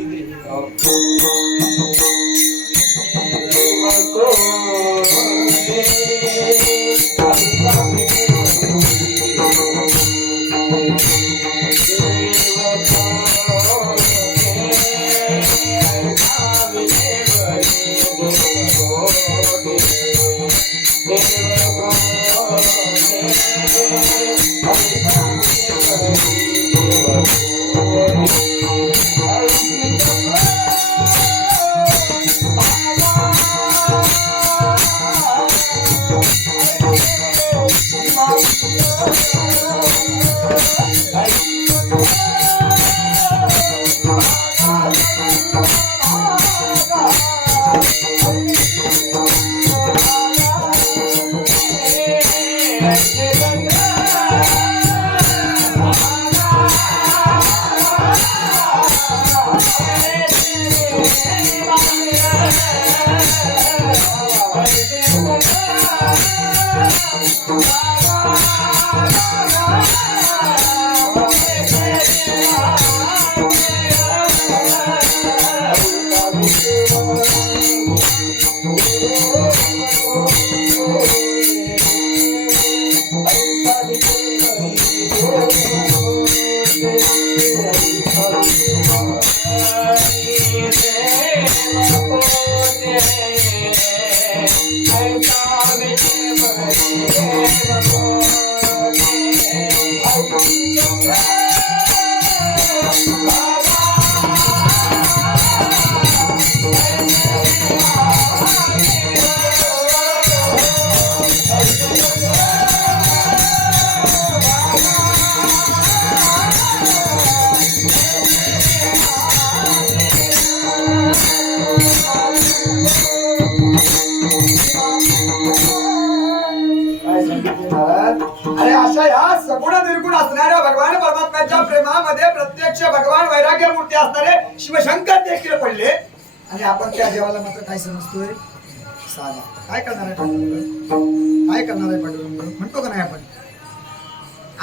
अरे अशा या सगुण निर्गुण असणाऱ्या भगवान परमात्म्याच्या प्रेमामध्ये प्रत्यक्ष भगवान वैराग्य मूर्ती असणारे शिवशंकर देखील पडले. आणि आपण त्या देवाला मात्र काय समजतोय? साधा. काय करणार आहे पांडुरंग? काय करणार आहे पांडुरंग म्हणतो का नाही आपण?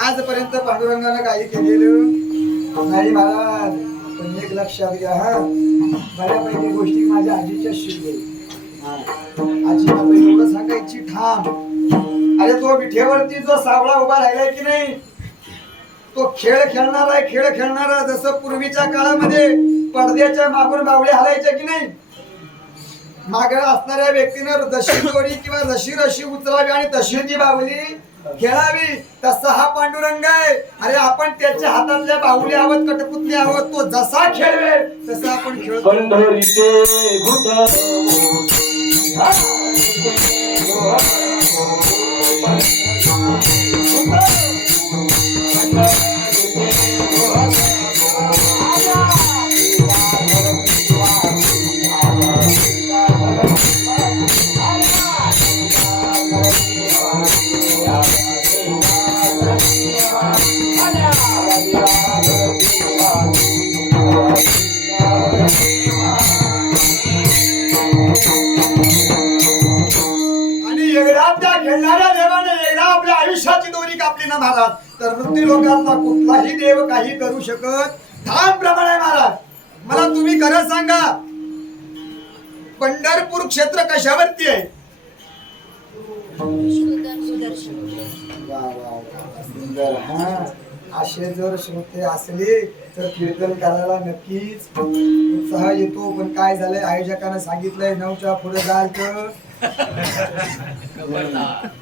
आजपर्यंत पांडुरंगानं काही केलेलं नाही महाराज. पण एक लक्षात घ्या, हा बऱ्यापैकी गोष्टी माझ्या आजीच्या शिकले. आजीला पहिले एवढं सांगायची ठाम, अरे तो विठेवरती जो सावळा उभा राहिलाय की नाही, तो खेळ खेळणारा आहे. खेळ खेळणारा जसं पूर्वीच्या काळामध्ये पडद्याच्या मागून बावळे हलायचे की नाही, मागे असणाऱ्या व्यक्तीनं जशी दोरी किंवा जशी रशी उचलावी आणि तशी ती बाहुली खेळावी, तसा हा पांडुरंग आहे. अरे आपण त्याच्या हातातल्या बाहुली आहोत, कटपुतली आहोत. तो जसा खेळवेल तसं आपण खेळतो. पंढरीचे भूत वंशाची दोरी कापली ना महाराज तर मृत्यू लोकांना कुठलाही देव काही करू शकत धाम प्रमाण आहे महाराज. मला तुम्ही खरं सांगा पंढरपूर क्षेत्र कशावरती आहे? वा, वा, वा, सुंदर. हा असे जर श्रोते असले तर कीर्तन करायला नक्कीच उत्साह येतो. पण काय झालंय आयोजकांना सांगितलंय 9च्या पुढे जाल तर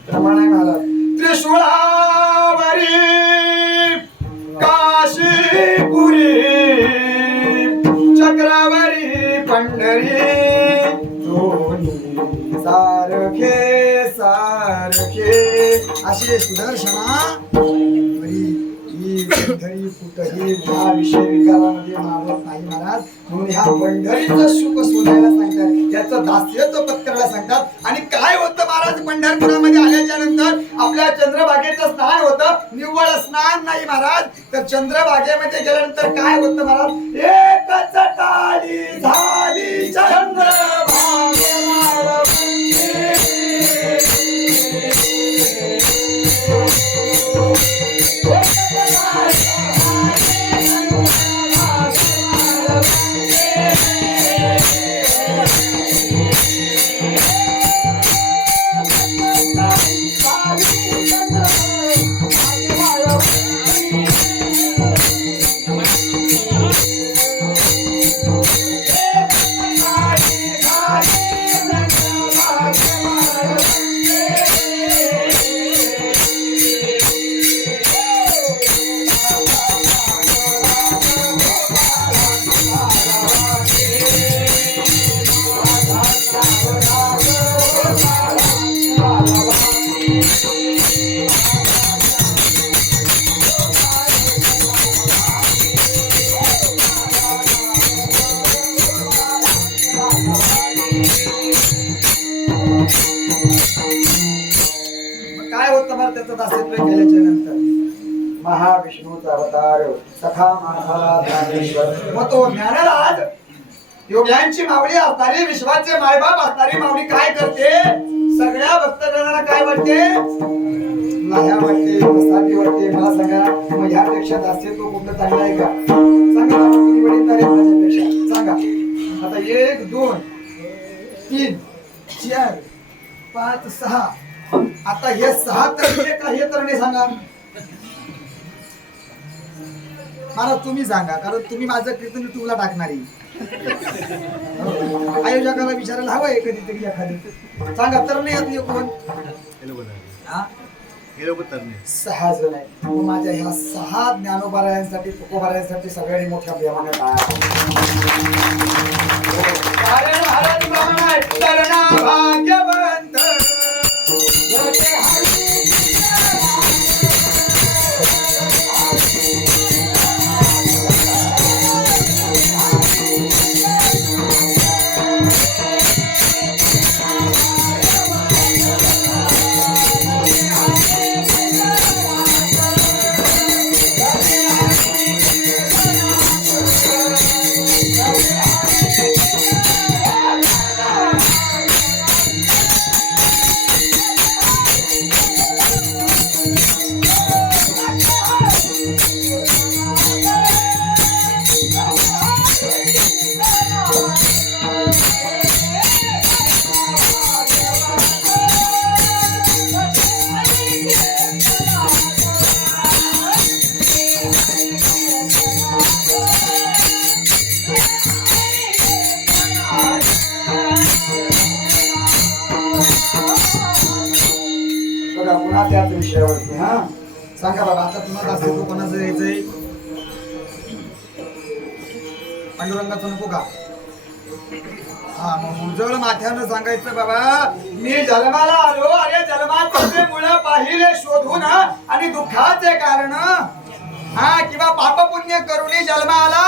प्रमाण आहे महाराज. त्रिशूळावरी काशीपुरी चक्रावरी पंढरी दोन्ही सारखे सारखे असे सुदर्शना पंढरी कुठही हा विषय विकारामध्ये मावत नाही महाराज. म्हणून ह्या पंढरीचं सुख शोधायला सांगतात, याचं दास्यत्व पत्करायला सांगतात. आणि काय होतं महाराज पंढरपुरामध्ये आल्याच्या नंतर आपल्या चंद्रभागेचं स्नान होतं. निव्वळ स्नान नाही महाराज तर चंद्रभागेमध्ये गेल्यानंतर काय होतं महाराज? एकच टाळी झाली चंद्रभागे त्याचं दास्यत्व केल्याच्या नंतर महाविष्णूचा अवतार सखा माझा ज्ञानेश्वर मग तो ज्ञानराज योग्यांची मावळी असणारी विश्वाचे मायबाप असणारी मावळी काय करते? सगळ्या भक्तगणांना काय वाटते? लाह्या वाटते, प्रसादी वाटते. मला सांगा मग ह्यापेक्षा दास्यत्व कुठलं चांगलं आहे का? सांगा तुम्ही वडीलधारे माझ्यापेक्षा सांगा. आता 1 2 3 4 5 6 आता हे 6 तरणे का हे तरणे सांगा मला तुम्ही सांगा कारण तुम्ही माझं कीर्तन युट्यूबला टाकणारी आयोजकाला विचारायला हवंय कधीतरी एखादी सांगा तरणे यात कोण? 6 जण आहे. मग माझ्या ह्या 6 ज्ञानोबारायांसाठी तुकोबारायांसाठी सगळ्यांनी मोठ्या प्रेमाने तरणा भाग्यवंत त्याच विषयावरती हा सांगा बाबा. आता तुम्हाला दास्यत्व कोणाचं यायचंय? पांडुरंगाचं नको का? हा मग उजळ माथ्यानं सांगायचं बाबा मी जन्माला आलो. अरे जन्माचे मुळ पाहिले शोधून आणि दुःखाचे कारण हा किंवा पाप पुण्य करुणी जन्म आला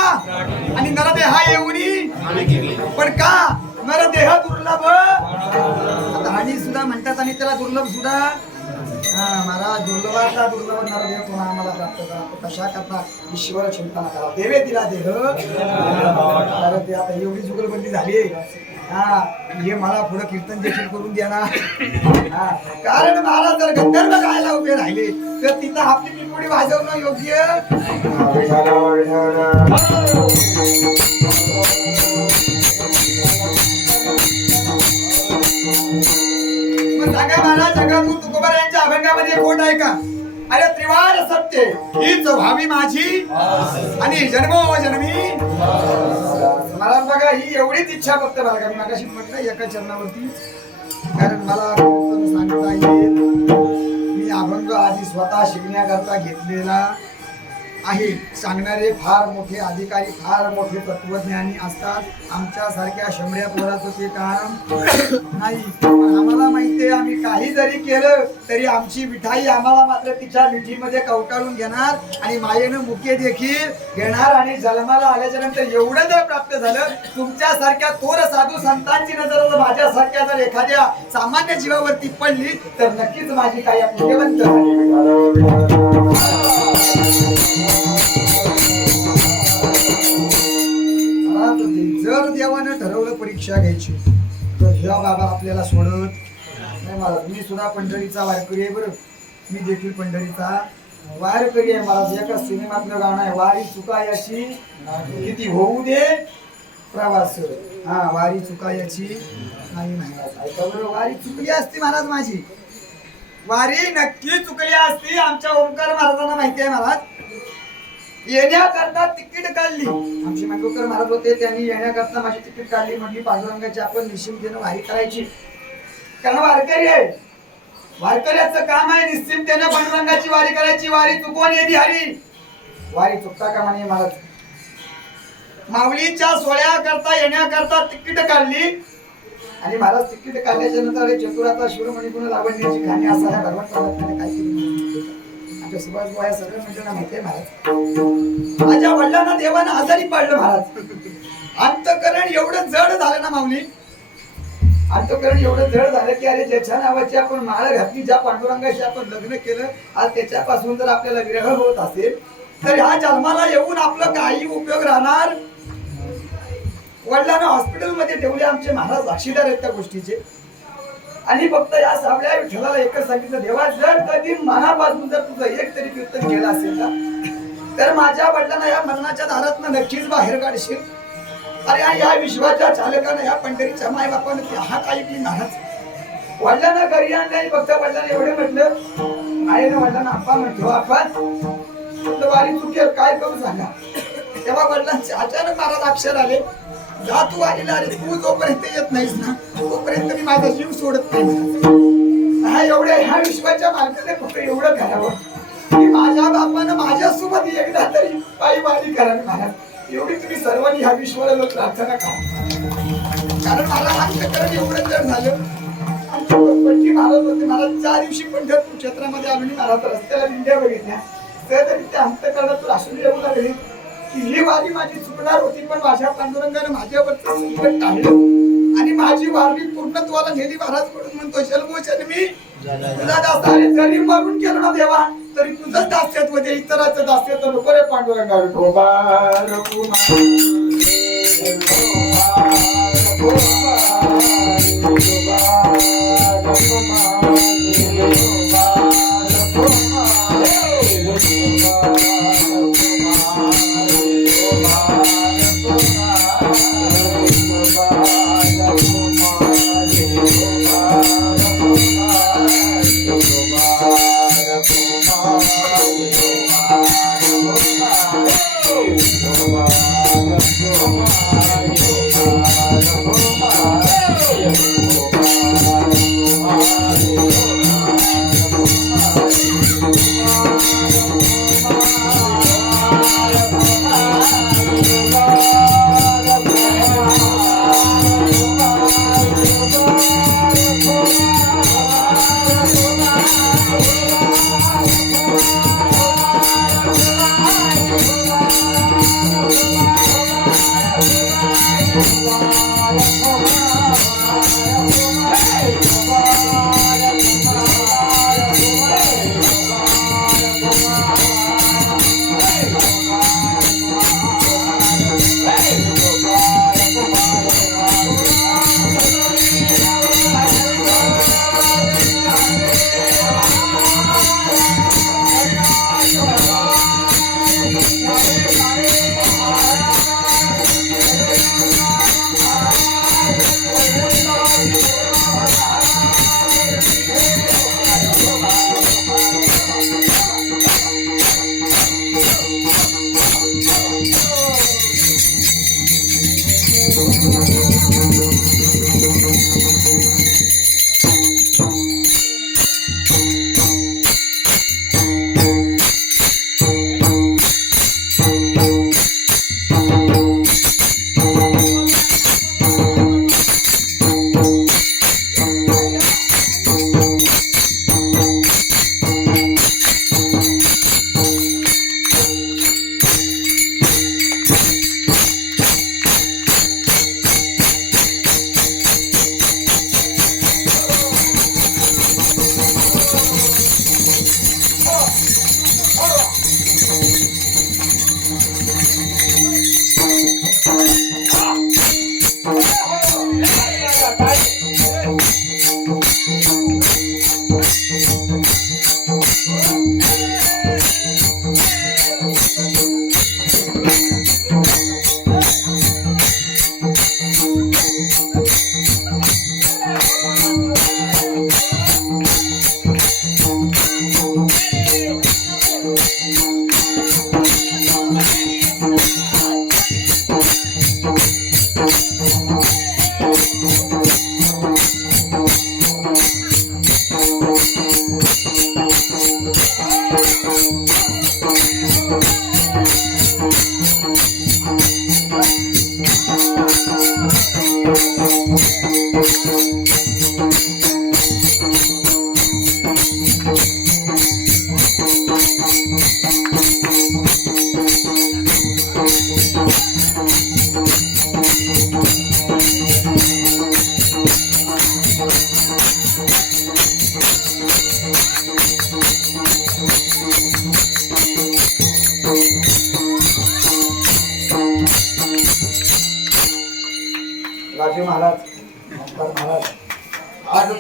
आणि नरदेहा येऊनी पण का नरदेह दुर्लभ आता आणि सुद्धा म्हणतात आणि त्याला दुर्लभ सुद्धा महाराज दुर्लभाचा दुर्लभ नरदेह पुन्हा आम्हाला प्राप्त करा. कशा करता ईश्वर चिंतन करा. देवे दिला देह तर ते आता एवढी जुगलबंदी झाली हा हे मला पुढे कीर्तन देखील करून देणार हा, कारण महाराज जर गंधर्व गायला उभे राहिले तर तिथं आपली पिंपुडी वाजवणं योग्य. मग सांगा महाराज, जगद्गुरु तुकोबा यांच्या अभंगामध्ये खोट आहे का? अरे त्रिवार सत्य हीच व्हावी माझी आणि जन्मोजन्मी. मला बघा ही एवढीच इच्छा फक्त बघा, मी मागाशी म्हटलं एका चरणावरती, कारण मला सांगता येईल मी अभंग आधी स्वतः शिकण्याकरता घेतलेला आहे. सांगणारे फार मोठे अधिकारी, फार मोठे तत्वज्ञानी असतात. आमच्या सारख्या शंभऱ्या पोराचं ते काम नाही. पण आम्हाला माहिती आहे, आम्ही काही जरी केलं तरी आमची मिठाई आम्हाला मात्र तिच्या मिठीमध्ये कवटाळून घेणार आणि मायेनं मुके देखील घेणार. आणि जन्माला आल्याच्या नंतर एवढं जर प्राप्त झालं, तुमच्यासारख्या थोर साधू संतांची नजर जर माझ्यासारख्या जर एखाद्या सामान्य जीवावरती पडली तर नक्कीच माझी काय पुण्यवंत झाली. जर देवानं ठरवलं परीक्षा घ्यायची तर ह्या बाबा आपल्याला सोडत नाही. मला मी सुद्धा पंढरीचा वारकरी आहे, बरं मी देखील पंढरीचा वारकरी आहे. मला एका सिनेमातलं गाणं आहे, वारी चुका याची किती होऊ दे प्रवास. हा, वारी चुका याची नाही महाराज. ऐका बरं, वारी चुकली असती महाराज, माझी वारी नक्की चुकली असती. आमच्या ओंकार महाराजांना माहिती आहे महाराज, येण्याकरता तिकीट काढली. आमचे मांडवकर महाराज होते, त्यांनी येण्याकरता माझी तिकीट काढली. म्हटली पांडुरंगाची आपण निश्चिंतेनं वारी करायची, कारण वारकरी आहे. वारकऱ्याचं काम आहे निश्चिंतेनं पांडुरंगाची वारी करायची. वारी चुकवून येदी हरी, वारी चुकता का म्हणे महाराज. माऊलीच्या सोहळ्याकरता येण्याकरता तिकीट काढली आणि महाराज तिकीट काढल्याच्या नंतर चतुराचा शिरोमणी गुण लावण्याची खाणी असा ह्या भगवंताने काय केली. सुभाष गोया सगळं मंडळांना माहिती आहे महाराज. माझ्या वडिलांना देवानं आजारी पाडलं महाराज. अंतकरण एवढं जड झालं ना माऊली, अंतकरण एवढं जड झालं की अरे ज्याच्या नावाची आपण माळ घातली, ज्या पांडुरंगाशी आपण लग्न केलं, आज त्याच्यापासून जर आपल्याला विरह होत असेल तर ह्या जन्माला येऊन आपलं काही उपयोग राहणार. वडिलांना हॉस्पिटलमध्ये ठेवले आमचे महाराज, साक्षीदार आहेत त्या गोष्टीचे. आणि फक्त या सावळ्या विठ्ठलाला एकच सांगितलं, देवा जर कधी मनापासून जर तुझं एक तरी कीर्तन केलं असेल ना तर माझ्या वडिलांना या मरणाच्या दारातनं नक्कीच बाहेर काढशील. अरे या विश्वाच्या चालकानं, या पंढरीच्या माय बापानं हा काही की महाराज वडिलांना घरी आणलं. फक्त वडिलांना एवढं म्हटलं, आईनं वडिलांना आप्पा म्हटलं, आपण वारी चुकेल काय करू सांगा. तेव्हा वडिलांचे अचानक महाराज अक्षर आले, जा तू वारीला, अरे तू जोपर्यंत येत नाहीस ना तोपर्यंत मी माझा जीव सोडत नाही. हा एवढ्या ह्या विश्वाच्या मालकाने फक्त एवढं करावं की माझ्या बापानं माझ्यासोबत एकदा तरी पायी वारी करावी महाराज. एवढी तुम्ही सर्वांनी ह्या विश्वाला प्रार्थना करा, कारण मला अंतकरण एवढं जर झालं. आमची महाराज होते, मला 4 दिवशी पंढरपूर क्षेत्रामध्ये आलो आणि महाराज रस्त्याला दिंड्या बघितल्या तरी त्या अंतकरणातून असून येऊ लागले की ही वारी माझी चुकणार होती, पण माझ्या पांडुरंगाने माझ्यावरचं संकट टाळलं आणि माझी वारी पूर्णत्वाला नेली महाराज. म्हणून म्हणतो जन्मोजन्मी मी तुझा दास आहे. जरी मरून गेलो ना देवा तरी तुझंच दास्यत्व दे, इतराचं दास्यत्व नको रे पांडुरंगा.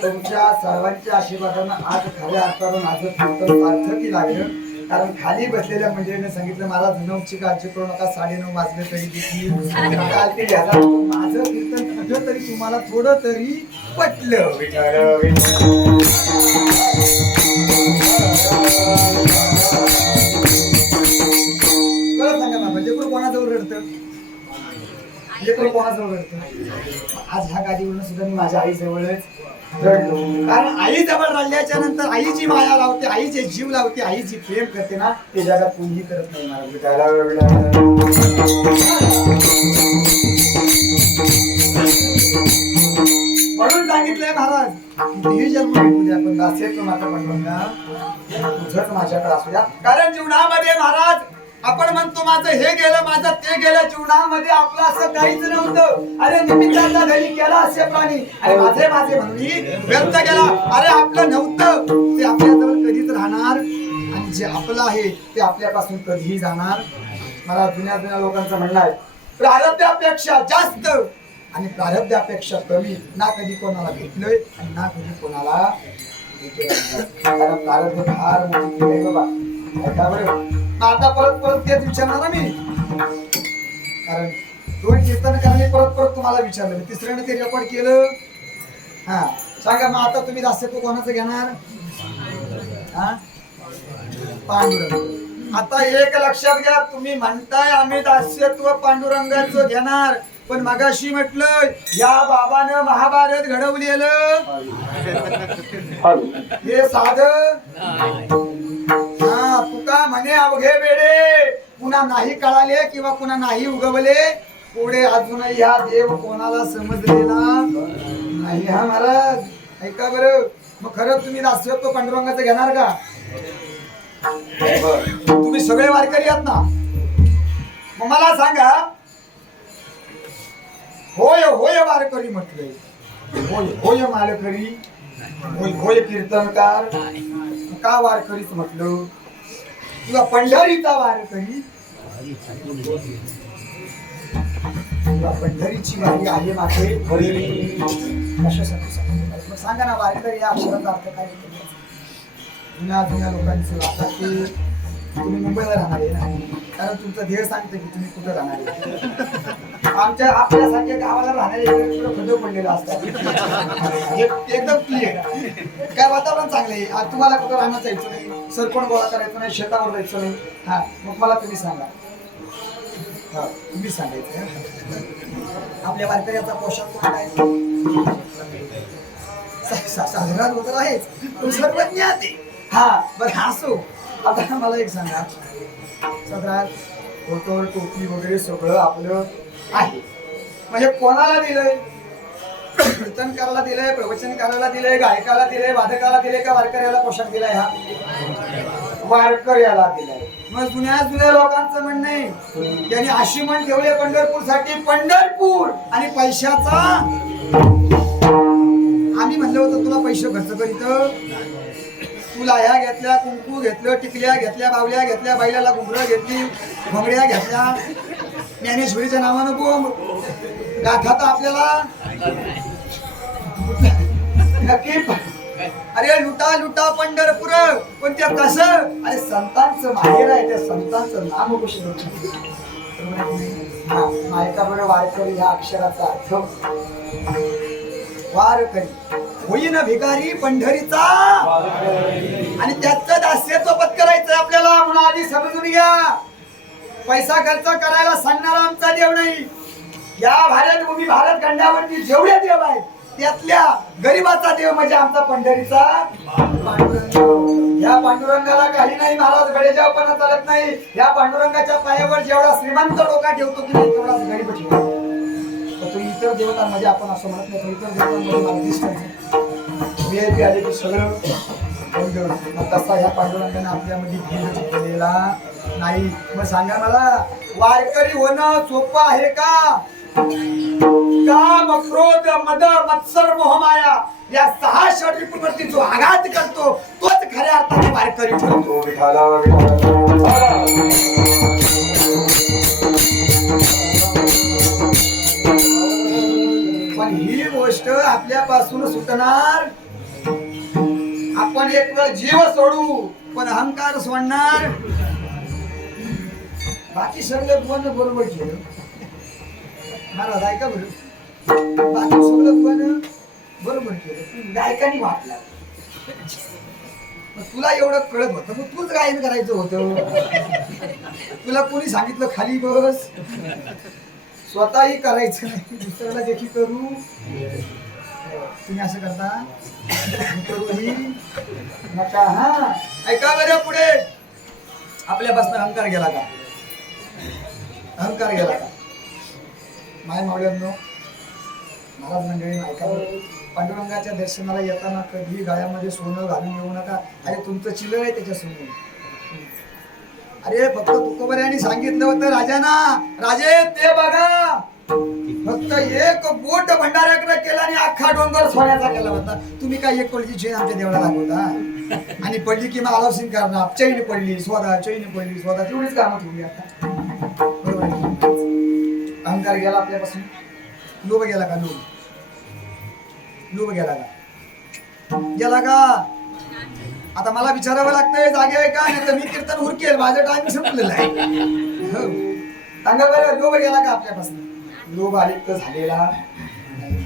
तुमच्या सर्वांच्या आशीर्वादानं आज खऱ्या अर्थानं माझं कीर्तन सार्थकी लागलं. कारण खाली बसलेल्या मंडळीने सांगितलं मला 9ची काळजी करू नका, 9:30 वाजले तरी देखील काल ते घ्यायला. माझं कीर्तन कुठं तरी तुम्हाला थोडं तरी पटलं. बरं सांगा ना, म्हणजे कोणाजवळ रडतं? कोणाजवळ रडतं? आज ह्या गाडीवरून सुद्धा मी माझ्या आईजवळच रडलो. कारण आई जवळ रडल्याच्या नंतर आई जी माया लावते, आई जे जीव लावते, आई जी प्रेम करते ना, ते जगात कोणीही करत नाही. म्हणून सांगितलंय महाराज, कितीही जन्म भेटू द्या पण दासे तो माझा पंढरंगा तुझंच माझ्याकडे असू द्या. कारण जीवनामध्ये महाराज आपण म्हणतो माझं हे गेलं, माझं ते गेलं. जीवनामध्ये आपलं असं काहीच नव्हतं. अरे निमित्ताचा धनी केला असे प्राणी, अरे माझे माझे म्हणून व्यर्थ गेला. अरे आपलं नव्हतं ते आपल्याजवळ कधीच राहणार, आणि जे आपलं आहे ते आपल्यापासून कधीही जाणार. मला जुन्या जुन्या लोकांचं म्हणणं आहे, प्रारब्धापेक्षा जास्त आणि प्रारब्धापेक्षा कमी ना कधी कोणाला भेटलोय आणि ना कधी कोणाला भेटलोय. कारण प्रारब्ध फार मोठी आहे बाबा. ऐका बरं, आता परत तेच विचारणार मी. कारण 2 कीर्तनकारांनी परत तुम्हाला विचारलं, तिसऱ्याने ते रेकॉर्ड केलं. हा सांगा मग आता तुम्ही दास्यत्व कोणाचं घेणार? हा पांडुरंग. आता एक लक्षात घ्या, तुम्ही म्हणताय आम्ही दास्यत्व पांडुरंगाचं घेणार, पण मगाशी म्हटलं या बाबानं महाभारत घडवलेलं हे साधं. हा तुका म्हणे अवघे वेडे, पुन्हा नाही कळाले किंवा पुन्हा नाही उगवले पुढे अजूनही ह्या देव कोणाला समजलेला नाही. हा महाराज ऐका बरं, मग खरं तुम्ही दास्यत्व पांडुरंगाचं घेणार का? तुम्ही सगळे वारकरी आहात ना, मग मला सांगा, होय होय वारकरी म्हटलंय, होय होय मालकरी, होय होय कीर्तनकार, का वारकरीच म्हटलं? किंवा पंढरीचा वारकरी, किंवा पंढरीची वारी आहे मागे कशासाठी सांगतो? सांगा ना, वारकरी या अक्षराचा अर्थ काय? जुन्या जुन्या लोकांचं आता की तुम्ही मुंबईला राहणार आहे ना, कारण तुमचं ध्येय सांगतं की तुम्ही कुठं राहणार आहे. आपल्यासारख्या गावाला राहणारे खड्डे पडलेले असतात, एकदम क्लिअर. काय वातावरण चांगलं आहे, तुम्हाला कुठं राहणं जायचं नाही, सरपण गोळा करायचं नाही, शेतावर जायचं नाही. हा मग मला तुम्ही सांगा, हा तुम्ही सांगायचं आपल्या वारकऱ्याचा पोशाख कोणता आहे? साधारण वगैरे आहेच, तो सर्वज्ञ आहे. हा बरं असो. आता मला एक सांगा, साधारण धोतर टोपी वगैरे सगळं आपलं आहे, म्हणजे कोणाला दिलंय? कीर्तनकाराला दिलंय, प्रवचनकाराला दिलंय, गायकाला दिलंय, वादकाला दिलंय, का वारकऱ्याला पोशाख दिलाय? हा वारकऱ्याला दिलाय. मग जुन्या जुन्या लोकांचं म्हणणं आहे त्यांनी अशी म्हण ठेवले पंढरपूर साठी, पंढरपूर आणि पैशाचा. आम्ही म्हणलं होतं तुला पैसे खर्च करीत, तुला ह्या घेतल्या, कुंकू घेतलं, टिकल्या घेतल्या, बावल्या घेतल्या, बैलाला घुंगरं घेतली, घोंगड्या घेतल्या, ज्ञानेश्वरीच्या नावानं बोंब गाथा तर आपल्याला नक्की. अरे लुटा लुटा पंढरपूर, पण त्या कसं? अरे संतांचं माहेर आहे, त्या संतांचं नाम कशी मायका बरं. वारकरी ह्या अक्षराचा अर्थ वारकरी होईन भिकारी पंढरीचा, आणि त्याचं दास्यत्व पत्करायचं आपल्याला. म्हणून आधी समजून घ्या, पैसा खर्च करायला सांगणारा आमचा देव नाही. या भारतभूमी भारत खंडावरती जेवढे देव आहेत त्यातल्या गरीबाचा देव म्हणजे आमचा पंढरीचा पांडुरंग. या पांडुरंगाला काही नाही महाराज, गडेजावपणा चालत नाही. या पांडुरंगाच्या पायावर जेवढा श्रीमंत डोका ठेवतो की नाही तेवढाच गरीब ठेवतो. तो इतर देवतांमध्ये आपण असं म्हणत नाही, इतर देवतांमध्ये VIP आले की सगळं तसा ह्या पांडुरंगाने आपल्यामध्ये भेद केलेला नाही. मग सांगा मला, वारकरी होणं सोपं आहे का? काम, क्रोध, मद, मत्सर, मोहमाया या 6 षटरिपूंवरती जो आघात करतो तोच खऱ्या अर्थाने वारकरी ठरतो. पण ही गोष्ट आपल्यापासून सुटणार पण एक वेळ जीव सोडू पण अहंकार सोडणार. बाकी सगळं पण बरोबर केलं महाराज, ऐका बरं. बाकी सगळं पण बरोबर केलं, गायकाने वाटला. तुला एवढं कळत होतं मग तूच गायन करायचं होतं. तुला कोणी सांगितलं खाली बस, स्वतःही करायचं नाही दुसऱ्याला देखील करू. तुम्ही असं करता करूही नका. हा ऐका बरं, पुढे आपल्यापासून अहंकार गेला का? अहंकार गेला का? माय मावळ्यांनो, महाराज मंडळी ऐका बरं. पांडुरंगाच्या दर्शनाला येताना कधी गायामध्ये सोनं घालून येऊ नका. अरे तुमचं चिलर आहे त्याच्या सोनं. अरे फक्त तुकोबऱ्याने सांगितलं होतं राजांना, राजे ते बघा, फक्त एक बोट भंडाऱ्याकडे केला आणि अख्खा डोंगर सोन्याचा केला होता. तुम्ही काय एक पडली चेन आमच्या देवळा दाखवता आणि पडली की मग आलाव सिंग करणार, चैन पडली स्वतः, चैन पडली स्वतः, तेवढीच कामं ठेवली आता. बरोबर आहे. अहंकार गेला आपल्यापासून. लोभ गेला का? लोभ गेला का? गेला का? आता मला विचारावं लागतंय जागे आहे का? नाही तर मी कीर्तन उरकेल, माझं टाइम संपलेलं आहे. हो सांगा बरं, लोभ गेला का आपल्यापासून? लोभ अलिप्त झालेला नाही.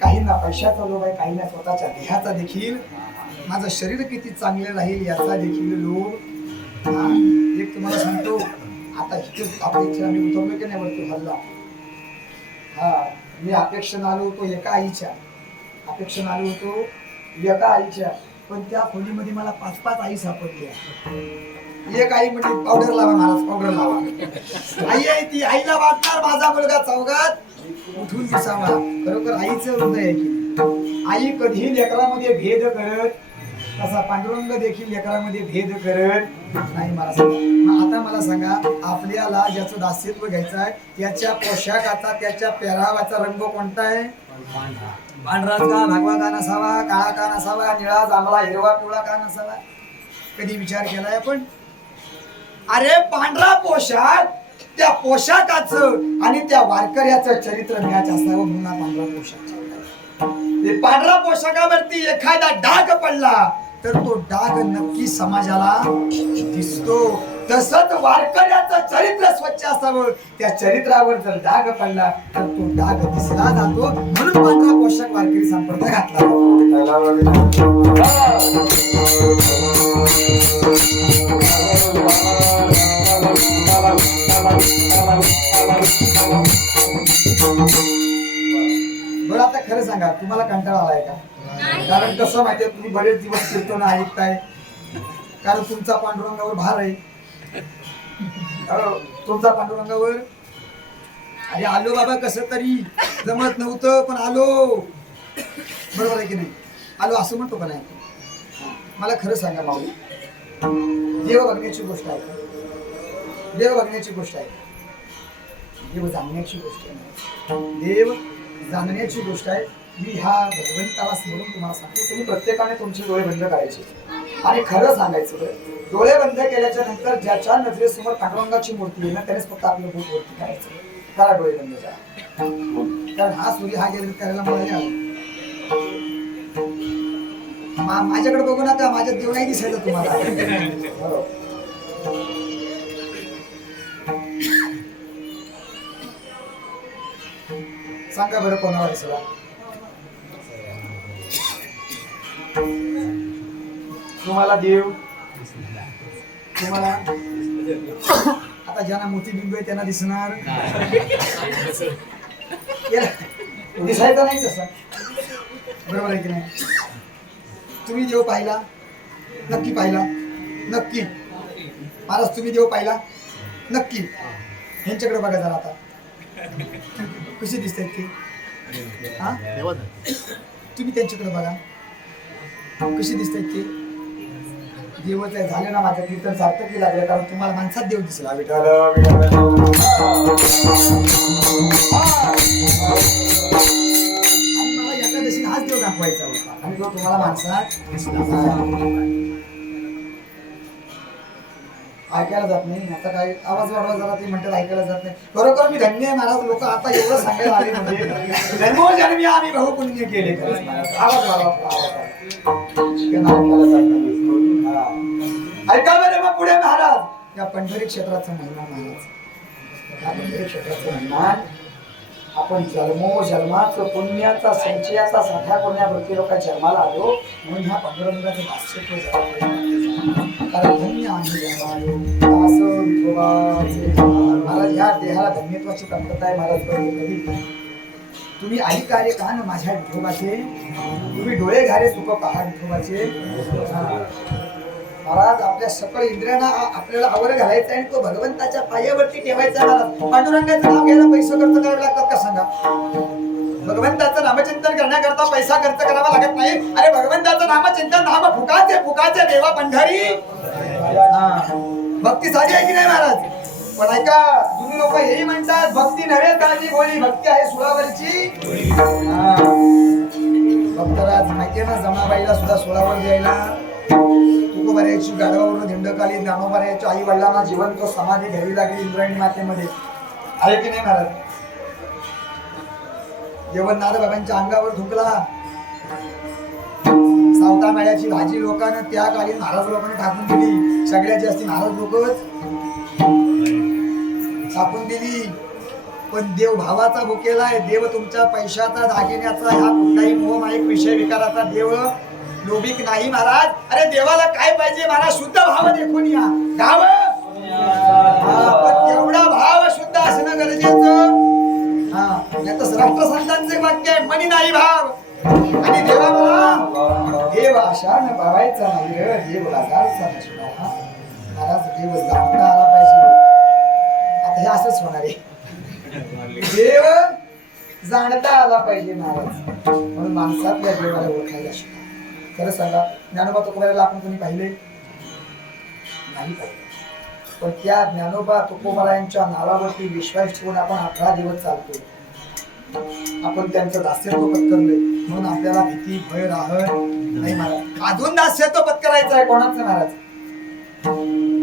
काहींना पैशाचा लोभ आहे, काहींना स्वतःच्या देहाचा देखील, माझं शरीर किती चांगले राहील याचा देखील लोभ. एक तुम्हाला सांगतो, आता इथे अपेक्षा आम्ही उतरलो की नाही वरती हल्ला. हा मी अपेक्षेनं आलो होतो एका आईच्या, अपेक्षेनं आलो होतो एका आईच्या, पण त्या खोलीमध्ये मला 5-5 आई सापडल्या. एक आई म्हणजे पावडर लावा महाराज, पावडर लावा. आई आहे ती, आईला वाटणार माझा मुलगा चौघात उठून दिसावा. खरोखर आईचं हृदय आहे की आई कधी लेकरामध्ये भेद करत, तसा पांडुरंग देखील लेकरामध्ये भेद करत नाही. मला सांगा, आता मला सांगा, आपल्याला ज्याचं दास्यत्व घ्यायचं आहे त्याच्या पोशाखाचा, त्याच्या पेहरावाचा रंग कोणता आहे? पांढराच का, भगवा का नसावा, काळा का नसावा, निळा, जांभळा, हिरवा, पिवळा का नसावा? कधी विचार केलाय आपण? अरे पांढरा पोशाख, त्या पोशाखाचं आणि त्या वारकऱ्याचं चरित्र मॅच असावं म्हणून पांढरा पोशाख. ते पांढरा पोशाखावरती एखादा डाग पडला तर तो डाग नक्की समाजाला दिसतो. तसंच वारकऱ्याचं चरित्र स्वच्छ असावं, त्या चरित्रावर जर डाग पडला तर तो डाग दिसला जातो. म्हणून पांढरा पोशाख वारकरी संप्रदाय घातला. बरं आता खरं सांगा, तुम्हाला कंटाळा आलाय का? कारण कसं माहितीये, तुम्ही बरेच दिवस कीर्तन ऐकताय, कारण तुमचा पांडुरंगावर भार आहे. तुमचा पांडुरंगावर, अरे आलो बाबा, कसं तरी जमत नव्हतं पण आलो. बरोबर आहे की नाही? आलो असं म्हणतो का नाही? मला खरं सांगा भाऊ, देव बघण्याची गोष्ट आहे, देव बघण्याची गोष्ट आहे, देव जाणण्याची गोष्ट आहे. देव जाणण्याची गोष्ट आहे. मी ह्या भगवंताला स्मरून तुम्हाला सांगतो, तुम्ही प्रत्येकाने तुमचे डोळे बंद करायचे आणि खरं सांगायचं. डोळे बंद केल्याच्या नंतर ज्याच्या नजरेसमोर पांडुरंगाची मूर्ती आहे ना, त्यानेच फक्त आपलं भूत वरती करायचं. करा डोळे बंद करा, कारण हा सूर्य हा गेला करायला मला नाही आलं. माझ्याकडे बघू नका, माझ्यात देव नाही दिसायचं तुम्हाला. सांगा बरं कोणाला दिसला? तुम्हाला देव, तुम्हाला आता ज्यांना मोतीबिंब आहे त्यांना दिसणार, दिसायचं नाही तसं. बरोबर आहे की नाही? तुम्ही देव पाहिला? नक्की पाहिला? नक्की. महाराज तुम्ही देव पाहिला? नक्की. ह्यांच्याकडे बघा जरा आता, कशी दिसतात ते? हा, तुम्ही त्यांच्याकडे बघा कशी दिसतात ते. देवच आहे. झाले ना, माझं कीर्तन सार्थकी लागलं, कारण तुम्हाला माणसात देव दिसला. विठाल आणि मला एकादशी हाच देव दाखवायचा होता आणि तो तुम्हाला माणसात दिसला. ऐकायला जात नाही. आता काय आवाज वाढवा जरा, ते म्हणतात ऐकायला जात नाही. बरोबर, मी धन्य आहे महाराज. लोक आता एवढं सांगायला आले म्हणजे जन्मोजन्मी आम्ही बहुपुण्य केले. आवाज वाढवा, आवाज. ते नाटकाला जातात. हा. ऐका बरं मग पुढे महाराज या पंढरी क्षेत्राचा महिमा महाराज, या पंढरी क्षेत्राचा महिमा आपण जन्माचं पुण्याचा संचयाचा साठा करण्यावरती लोक जन्माला आलो म्हणून ह्या पांडुरंगाचं भाष्य कारण धन्य आम्ही जन्मालो असं विठोबाचे. महाराज ह्या देहाला धन्यत्वाची कमतरता आहे महाराज. कधी तुम्ही आई कार्य का ना माझ्या विठोबाचे, तुम्ही डोळे घारे सुख पहा विठोबाचे. महाराज आपल्या सकळ इंद्रियांना आपल्याला आवर घालायचा आणि तो भगवंताच्या पायावरती ठेवायचा. महाराज पांडुरंगाचं नाव घ्यायला पैसे खर्च करावे लागतात का सांगा? भगवंताचं नामचिंतन करण्याकरता पैसा खर्च करावा लागत नाही. अरे भगवंताचं नामचिंतन नाम फुकाचे देवा पंढरी. भक्ती साधी आहे की नाही महाराज? पण ऐका तुम्ही लोक हेही म्हणतात भक्ती नव्हे ताजी गोळी, भक्ती आहे सुळावरची. भक्तराज माहितीये ना जमाबाईला सुद्धा सुळावर द्यायला तुकोबारायची गाढवावरून दिंडकाली ज्ञानोबारायच्या आई वडिलांना जिवंत समाधी घ्यावी लागली इंद्रायणी मातेमध्ये. आहे की नाही महाराज? जेवण नाथबाबांच्या अंगावर धुकला. सावता मेळ्याची भाजी लोकांना त्या काली महाराज लोकांनी टाकून दिली. सगळ्यात जास्ती महाराज लोकच टाकून दिली. पण देव भावाचा भुकेलाय. देव तुमच्या पैशाचा दागिन्याचा ह्या कुठलाही मोहमायिक विषय विकाराचा देव लोभिक नाही महाराज. अरे देवाला काय पाहिजे महाराज? शुद्ध भाव देखून या गाव. तेवढा भाव शुद्ध असणं गरजेचं. नाही तर राष्ट्रसंतांचे वाक्य आहे मनी नाही भाव. आणि देवा मला देव आशा न पावायचा नाही रे, देव लाजारचा नसणार. महाराज देव जाणता आला पाहिजे. आता हे असंच होणार आहे. देव जाणता आला पाहिजे महाराज. म्हणून माणसातल्या देवाला ओळखायला शिका. खरं सांगा ज्ञानोबा तुकोबारायला आपण कोणी पाहिले नाही पाहिले. पण त्या ज्ञानोबा तुकोबारायांच्या नावावरती विश्वास ठेवून आपण 18 दिवस चालतो. आपण त्यांचं दास्यत्व पत्करलंय म्हणून आपल्याला भीती भय राहत नाही महाराज. अजून दास्यत्व पत्करायचं आहे. कोणाचं महाराज?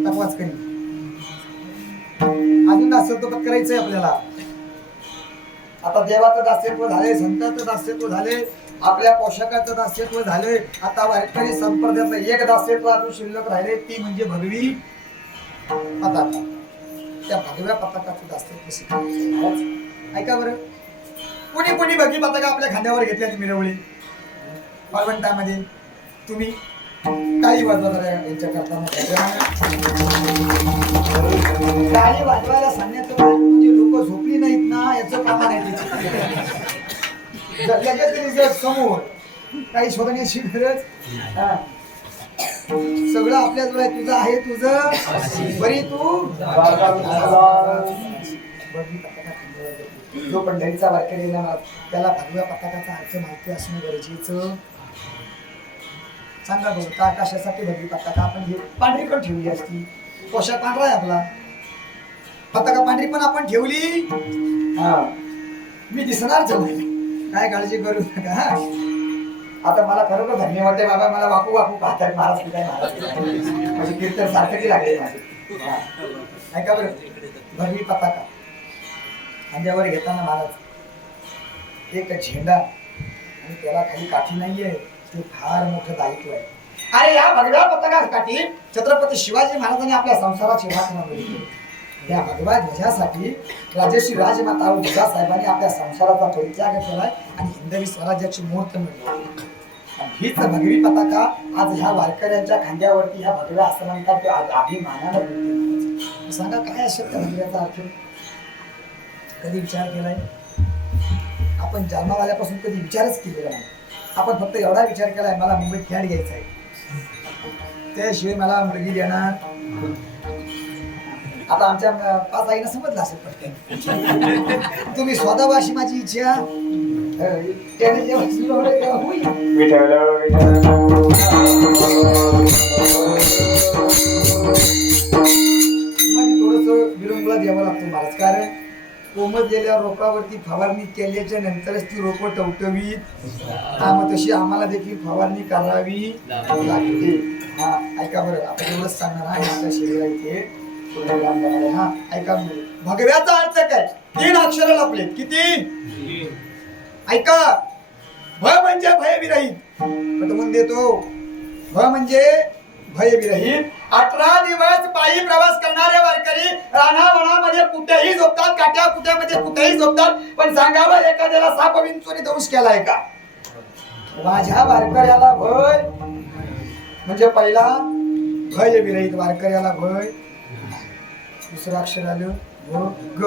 तपवाच करी. अजून दास्यत्व पत्करायचं आहे आपल्याला. आता देवाचं दास्यत्व झाले, संतांचं दास्यत्व झाले, आपल्या पोषकाचं दास्यत्व झाले. आता वारकरी संप्रदायातलं एक दास्यत्व अजून शिल्लक राहिले, ती म्हणजे भगवी पताका. त्या भगव्या पताकाचं दास्यत्व शिकायचं. ऐका बरं, कोणी कोणी भगवी पताका आपल्या खांद्यावर घेतल्याची मिरवली पालवंटामध्ये. तुम्ही काही वाजवा जरा यांच्या करताना. टाळी वाजवायला सांगण्याचं कारण म्हणजे लोक झोपली नाहीत ना याचं प्रमाण आहे. लगेच समोर काही शोधण्याची गरज. सगळं आपल्याजवळ आहे. तुझं आहे तुझं बरी तू. जो पंढरीचा वारकरी ना त्याला भगव्या पताकाचा अर्थ माहिती असणं गरजेचं. सांगा बघ का कशासाठी भगवी पताका आपण हे पांढरी पण ठेवली असती. पोशाख पांढरा आहे आपला, पताका पांढरी पण आपण ठेवली. मी दिसणारच नाही, काय काळजी करू नका. आता मला खरोखर धन्य वाटते बाबा. मला वाकू वाकू पाहतायत महाराज की काय महाराज म्हणजे कीर्तन सार्थकी लागले माझे. ऐका बरं, भगवी पताका खांद्यावर घेताना महाराज एक झेंडा आणि त्याला खाली काठी नाहीये. ते फार मोठं दायित्व आहे. अरे या भगव्या पताकासाठी छत्रपती शिवाजी महाराजांनी आपल्या संसाराची वासना केली. या भगव्या ध्वजासाठी राजश्री राजमाता जिजासाहेबांनी आपल्या संसाराचा परित्याग केलाय आणि हिंदवी स्वराज्याची मूर्त मिळवली. हीच भगवी पताका आज ह्या वारकऱ्यांच्या खांद्यावरती ह्या भगव्या असं म्हणतात अभिमानानं मिळते. सांगा काय असेल त्या भगव्याचा अर्थ? कधी विचार केलाय आपण? जन्माला आल्यापासून कधी विचारच केलेला नाही. आपण फक्त एवढा विचार केलाय मला मुंबईत फ्लॅट घ्यायचा आहे, त्याशिवाय मला मुलगी देणार. आता आमच्या 5 आईना समजलं असेल पटकन. तुम्ही स्वतःवाशी माझी इच्छा त्याने जेव्हा सुरू होईल तेव्हा होईल. थोडस विरंगुळा द्यावा लागतो महाराज. कारण कोमजलेल्या रोपावरती फवारणी केल्याच्या नंतरच ती रोपं टवटवीत. मग तशी आम्हाला देखील फवारणी करावी लागते. हा ऐका बरं, आपण एवढंच सांगणार आहे आपल्या शरीरा इथे. हा ऐका, भगव्याचा अर्थ काय? 3 अक्षर लपले. किती? ऐका, भ म्हणजे भयविरहित. पटवून देतो. म्हणजे भयविरहित. 18 दिवस पायी प्रवास करणारे वारकरी रानावनामध्ये कुठेही झोपतात, काट्या कुट्यामध्ये कुठेही झोपतात. पण सांगावं एखाद्याला साप विंचूने दंश केलाय का? माझ्या वारकऱ्याला भय म्हणजे पहिला भयविरहित वारकऱ्याला भय. दुसरं अक्षर आलं ग ग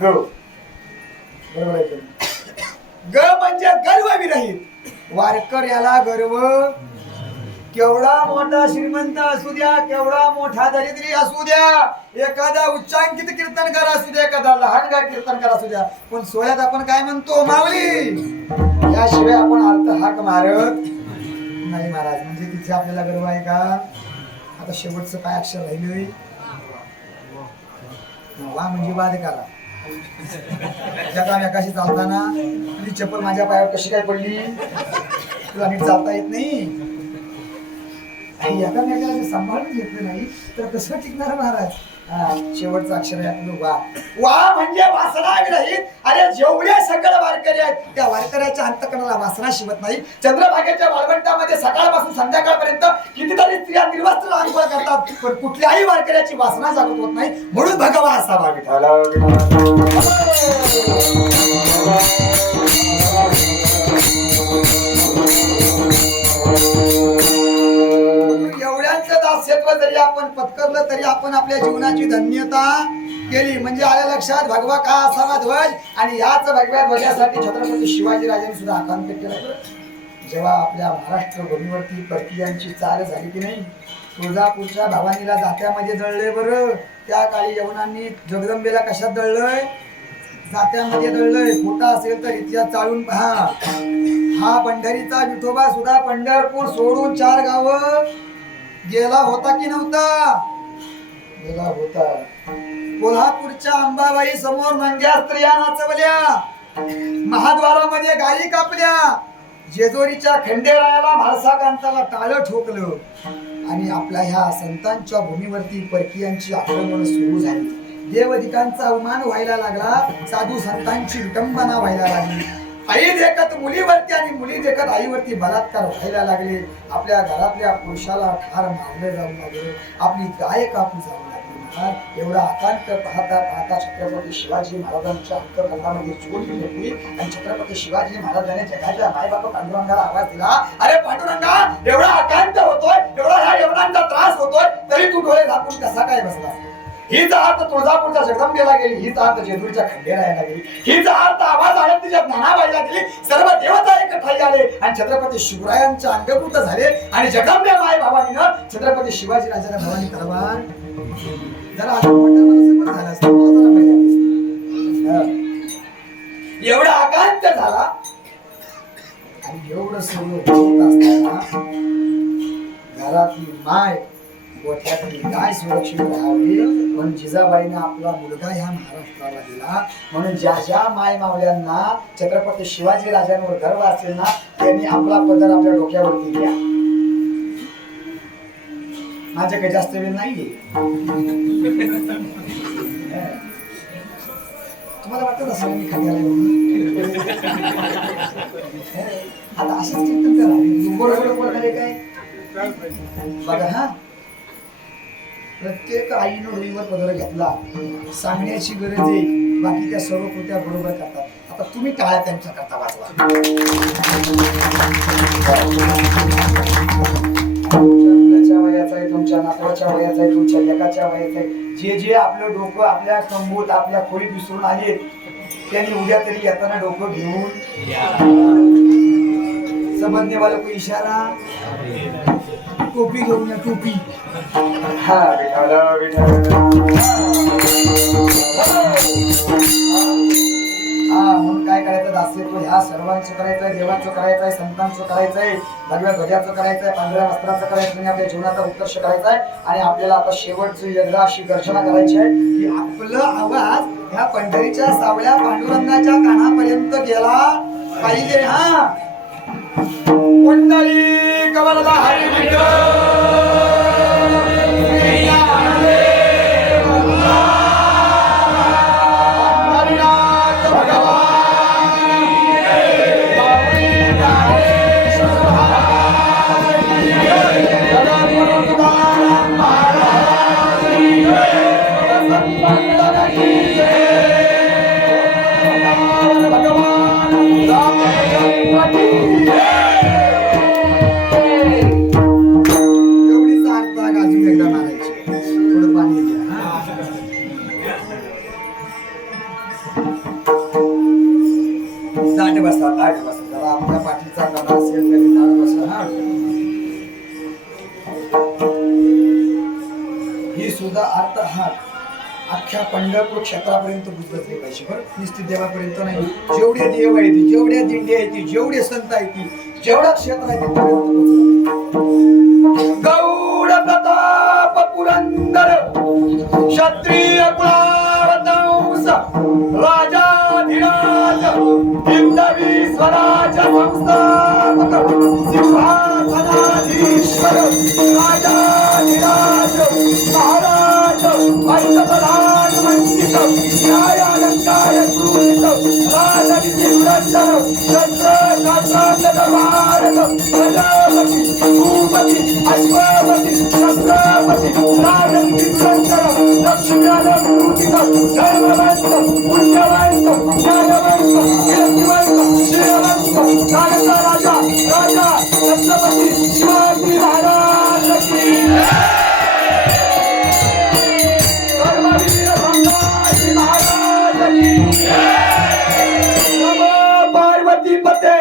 बरोबर आहे. ग म्हणजे गर्व विरहित. वारकऱ्याला गर्व. केवढा मोठा श्रीमंत असू द्या, केवढा मोठा दरिद्री असू द्या, एखादा उच्चांकित कीर्तनकार असू द्या, एखादा लहानगा कीर्तनकार असू द्या, पण सोहळ्यात आपण काय म्हणतो? माऊली. याशिवाय आपण अर्थ हाक मारत नाही महाराज. म्हणजे तिथे आपल्याला गर्व आहे का? आता शेवटचं काय अक्षर राहिलंय? वा म्हणजे वादकाला. एकामेकाशी चालताना तुझी चप्पल माझ्या पायावर कशी काय पडली? तुला नीट चालता येत नाही. एकामेकाला सांभाळून घेतलं नाही तर कसं टिकणार महाराज? शेवटचं अक्षर आहे आपलं वा. वा म्हणजे वासना विरहित. अरे जेवढे सगळे वारकरी आहेत त्या वारकऱ्याच्या अंतकरणाला वासना शिवत नाही. चंद्रभागेच्या वाळवंटामध्ये सकाळपासून संध्याकाळपर्यंत कितीतरी स्त्रिया निर्वस्त्र आंघोळ करतात, पण कुठल्याही वारकऱ्याची वासना जागृत होत नाही. म्हणून भगवा असावा विठ्ठल. एवढ्यांचं दास्यत्व जरी आपण पत्करलं तरी आपण आपल्या जीवनाची धन्यता केली. म्हणजे आल्या लक्षात भगवा का असावा ध्वज. आणि याच भगव्या ध्वजासाठी छत्रपती शिवाजी राजांनी सुद्धा आकांत केलं. जेव्हा आपल्या महाराष्ट्र भूमीवरती परकीयांची चाल झाली की नाही, तुळजापूरच्या भवानीला जात्यामध्ये दळले. बरं त्या काळी यवनांनी जगदंबेला कशात दळलंय? जात्यामध्ये दळलंय. खोटा असेल तर इतिहास चालून पहा. हा पंढरीचा विठोबा सुद्धा पंढरपूर सोडून 4 गावं गेला होता की नव्हता? गेला होता. कोल्हापूरच्या अंबाबाई समोर नंग्या स्त्रिया नाचवल्या, महाद्वारामध्ये गायी कापल्या, जेजोरीच्या खंडेरायाला म्हाळसाकांताला टाळं ठोकलं. आणि आपल्या ह्या संतांच्या भूमीवरती परकीयांची आक्रमण सुरू झाली. देवदिकांचा अवमान व्हायला लागला, साधू संतांची विटंबना व्हायला लागली. आई देखत मुलीवरती आणि मुली देखत आईवरती बलात्कार व्हायला लागले. आपल्या घरातल्या पुरुषाला ठार मारले जाऊ लागले. आपली गाय कापली जाऊ लागली. एवढा आकांत पाहता पाहता छत्रपती शिवाजी महाराजांच्या अंतकरणामध्ये चोरी घेतली आणि छत्रपती शिवाजी महाराजांनी जगाच्या मायबाप पांडुरंगाला आवाज दिला, अरे पांडुरंगा, एवढा आकांत होतोय, एवढा ह्या यवनांचा त्रास होतोय, तरी तू डोळे झाकून कसा काय बसला? हीच अर्थ तुळजापूरच्या जगदंबेला गेली, हीच अर्थ जेजुरीच्या खंडेरायाला गेली, हीच अर्थ आवाज आळंदीच्या ज्ञानाबाईला गेली. सर्व देवता एकठाई आले आणि छत्रपती शिवरायांच्या अंगभूत झाले. आणि जगदंबे माय भावानीनं छत्रपती शिवाजी राजाला भवानी तलवार जरा झाला असता, एवढा आकांत झाला. आणि एवढं सर्व होत असताना घरातली माय गोठ्यातली गाय सुरक्षित राहावी म्हणून जिजाबाईने आपला मुलगा ह्या महाराष्ट्राला दिला. म्हणून ज्या ज्या माय मावल्यांना छत्रपती शिवाजी राजांवर गर्व असेल ना, त्यांनी आपला पदर आपल्या डोक्यावरती घ्या. माझ्या काही जास्त वेळ नाहीये. तुम्हाला वाटत असेल मी खाद्याला आता असेच कीर्तन करा काय बघा. हा प्रत्येक आईनं डोईवर पदर घेतला, सांगण्याची गरज आहे. बाकी त्या सर्व कृत्या बरोबर करतात. आता तुम्ही टाळ्या त्यांच्या करता वाजवा. तुमच्या वयाचा आहे, तुमच्या नातवाच्या वयाचा आहे, तुमच्या लेकाच्या वयाचा आहे. जे जे आपलं डोकं आपल्या कंबूत आपल्या खोलीत विसरून आले त्यांनी उद्या तरी येताना डोकं घेऊन समजने वाला कोई इशारा, टोपी घेऊन या, टोपी. हा म्हणून काय करायचं? दास्यत्व ह्या सर्वांचं करायचंय, देवाचं करायचंय, संतांचं करायचंय, भगव्या ध्वजाचं करायचंय, पांढऱ्या वस्त्राचं करायचं, म्हणजे आपल्या जीवनाचा उत्कर्ष करायचा आहे. आणि आपल्याला आता शेवटची एकदा अशी गर्जना करायची आहे की आपलं आवाज ह्या पंढरीच्या सावळ्या पांडुरंगाच्या कानापर्यंत गेला पाहिजे. हा कुंडली कमलला हरी भगवान आता हा अख्ख्या पंढरपूर क्षेत्रापर्यंत गुजरले पाहिजे बरं, नुसती देवापर्यंत नाही. जेवढे देव आहेत, जेवढ्या दिंड्या आहेत, जेवढे संत आहेत, जेवढा क्षेत्र आहे गौड प्रताप पुरंदर क्षत्रिय कुलावतंस राजाधिराज हिंदवी स्वराज संस्थापक सिंहासनाधीश्वर राजाधिराज महाराज पंतप्रधान मंत्रित न्यायालंकार क्रूरित राजनिधिवृंदर छत्र छत्रांगद भारत प्रजापति भूपति अश्वपति छत्रपति राजनिधिवृंदर लक्ष्म्यालंकृतित धर्मवंत पुण्यवंत ज्ञानवंत कीर्तिवंत श्रीवंत राजा राजा राजा छत्रपति शिवाजी महाराज की धर्मवीर संभाजी महाराज की नमो पार्वती पते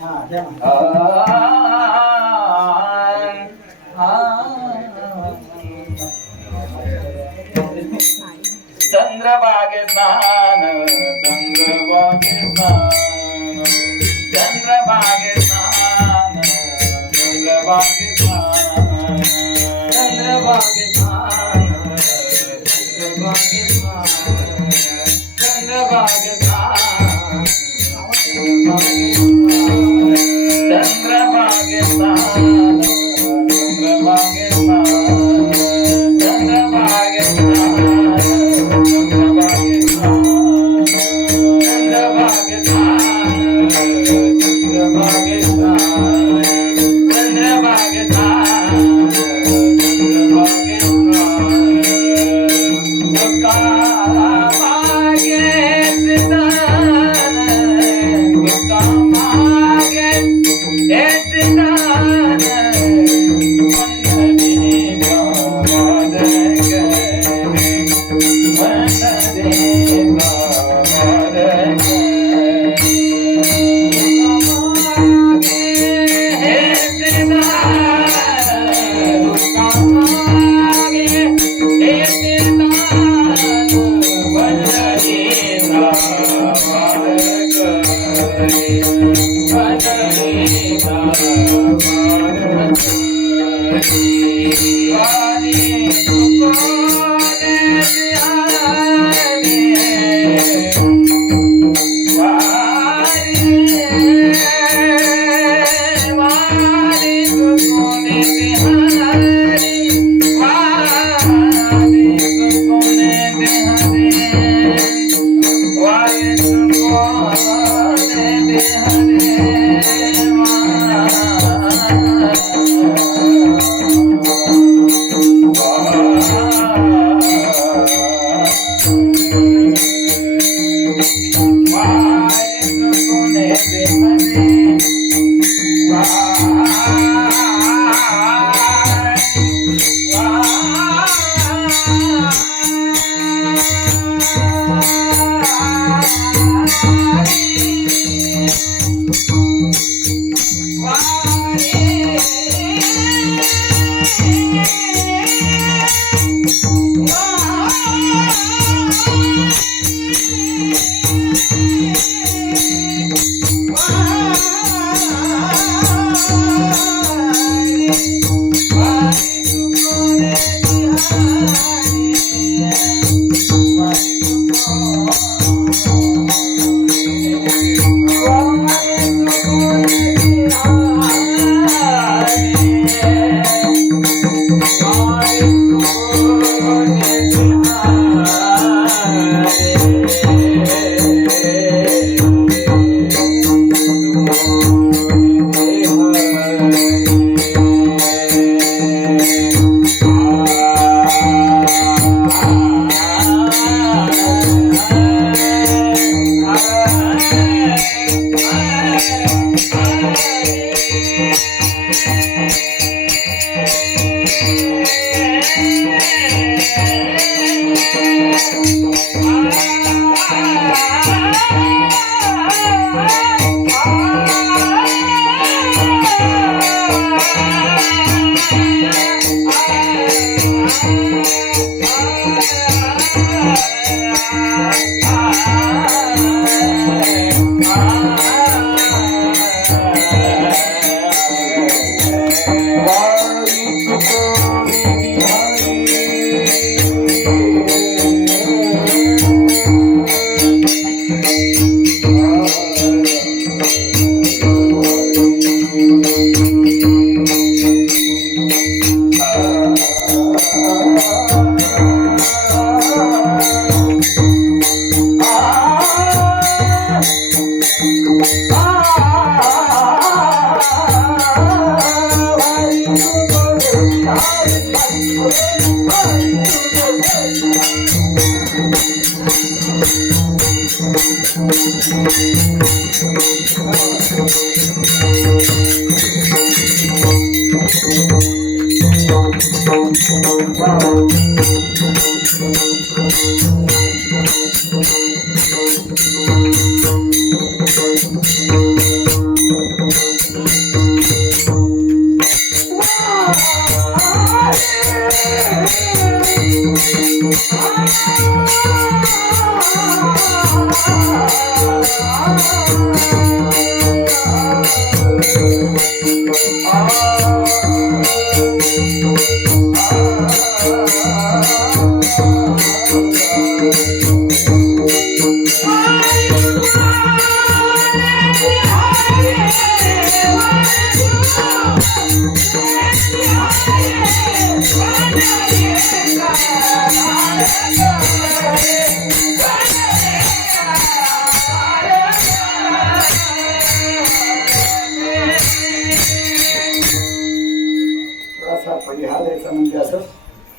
हा द्या ना. चंद्रभागे स्नान चंद्रभागे स्नान चंद्रभागे स्नान चंद्रभागे स्नान चंद्रभागे स्नान चंद्रभागे स्नान चंद्रभागे स्नान चंद्रभागे स्नान चंद्रभागे स्नान चंद्रभागे स्नान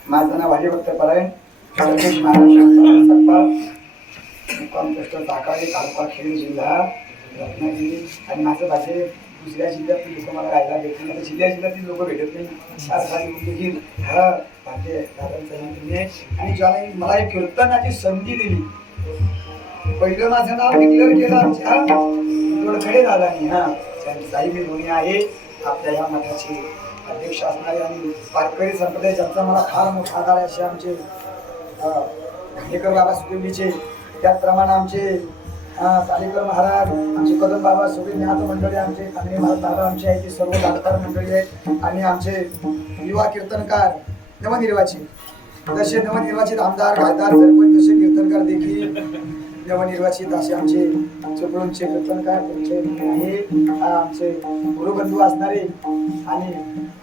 माझं नाव हरिभक्त परायण संदेश महाराष्ट्र सत्पाल कॉम्पोस्ट ताकाळी तालुका खेड जिल्हा रत्नागिरी आणि माझं भाषे दुसऱ्या जिल्ह्यातील लोक मला राहायला भेटत नाही जिल्ह्यातील लोक भेटत नाही आज माझी मुलगी हा भाग्य दादांचा आणि ज्याला मला एक कीर्तनाची संधी दिली पहिलं माझं नाव डिक्लेअर केलं आमच्या थोडकडे झाला नाही हा त्यांची साहेब दोन्ही आहे आपल्या या मठाचे अध्यक्ष असणारे आणि वारकरी संप्रदाय ज्यांचा मला फार मोठा आधार आहे असे आमचे घाणेकर बाबा सुदेवलीचे त्याचप्रमाणे आमचे सालेकर महाराज आमचे कदम बाबा सगळे ज्ञात मंडळी आमचे कांगणे महाराज बाबा आमचे आहेत ते सर्व दानकार मंडळी आहेत आणि आमचे युवा कीर्तनकार नवनिर्वाचित तसे नवनिर्वाचित आमदार खासदार सरपंच तसे कीर्तनकार देखील नवनिर्वाचित असे आमचे चिपळूणचे कीर्तनकार त्यांचे आहे आमचे गुरुबंधू असणारे आणि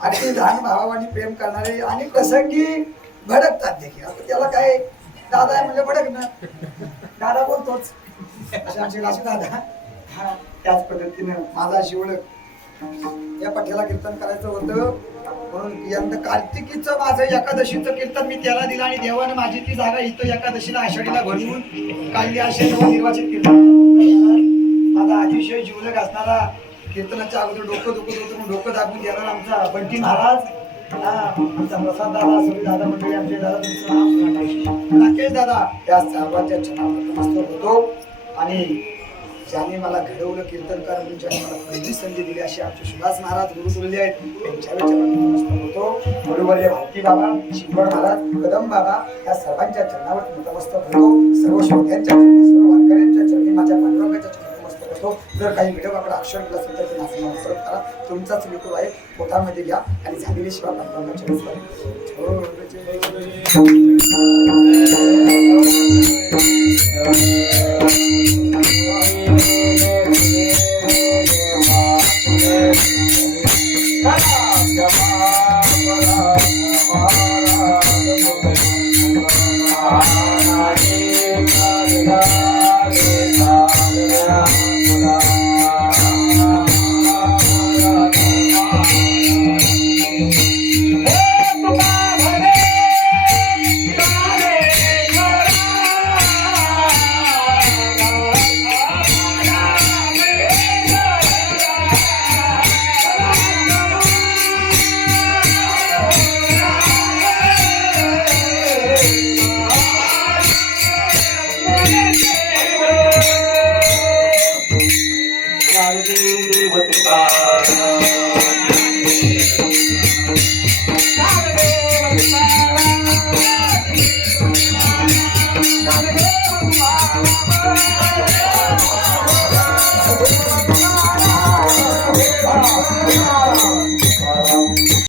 अगदी लहान भावाने प्रेम करणारे आणि प्रसंगी भडकतात देखील आता त्याला काय दादा आहे म्हणजे भडक ना दादा बोलतोच असे आमचे राजू दादा हा त्याच पद्धतीनं माझा अशी ओळख या पठ्याला कीर्तन करायचं होतं म्हणून यंदा कार्तिकीचं माझं एकादशीचं कीर्तन मी त्याला दिलं आणि देवानं माझी ती जागा इथं एकादशीला आषाढीला भरवून काढली असे निर्वाचित कीर्तन माझा अतिशय जीवलग असणारा कीर्तनाच्या अगोदर डोकं दाबून देणारा आमचा बंटी महाराज आमचा प्रसाद दादा सगळे दादा मंडळी आमचे दादा तुमचं नाव राकेश दादा या सर्वांच्या नतमस्तक होतो आणि ज्याने मला घडवलं कीर्तनकार म्हणून ज्याने मला पहिली संधी दिली अशी आमचे सुभाष महाराज गुरुकुलले आहेत त्यांच्या नतमस्तक होतो बरोबर भारती बाबा शिंगवड महाराज कदम बाबा या सर्वांच्या चरणावर नतमस्तक होतो सर्व श्रोत्यांच्या चरणी सर्व वारकऱ्यांच्या चरणी माझ्या पांडुरंगाच्या चरणी नतमस्तक होतो जर काही व्हिडिओ अक्षर केला असेल तर माझं नाव परत करा तुमचाच लेकरू आहे पोटामध्ये घ्या आणि झालेली शिवा पांडुरंगाच्या Bye.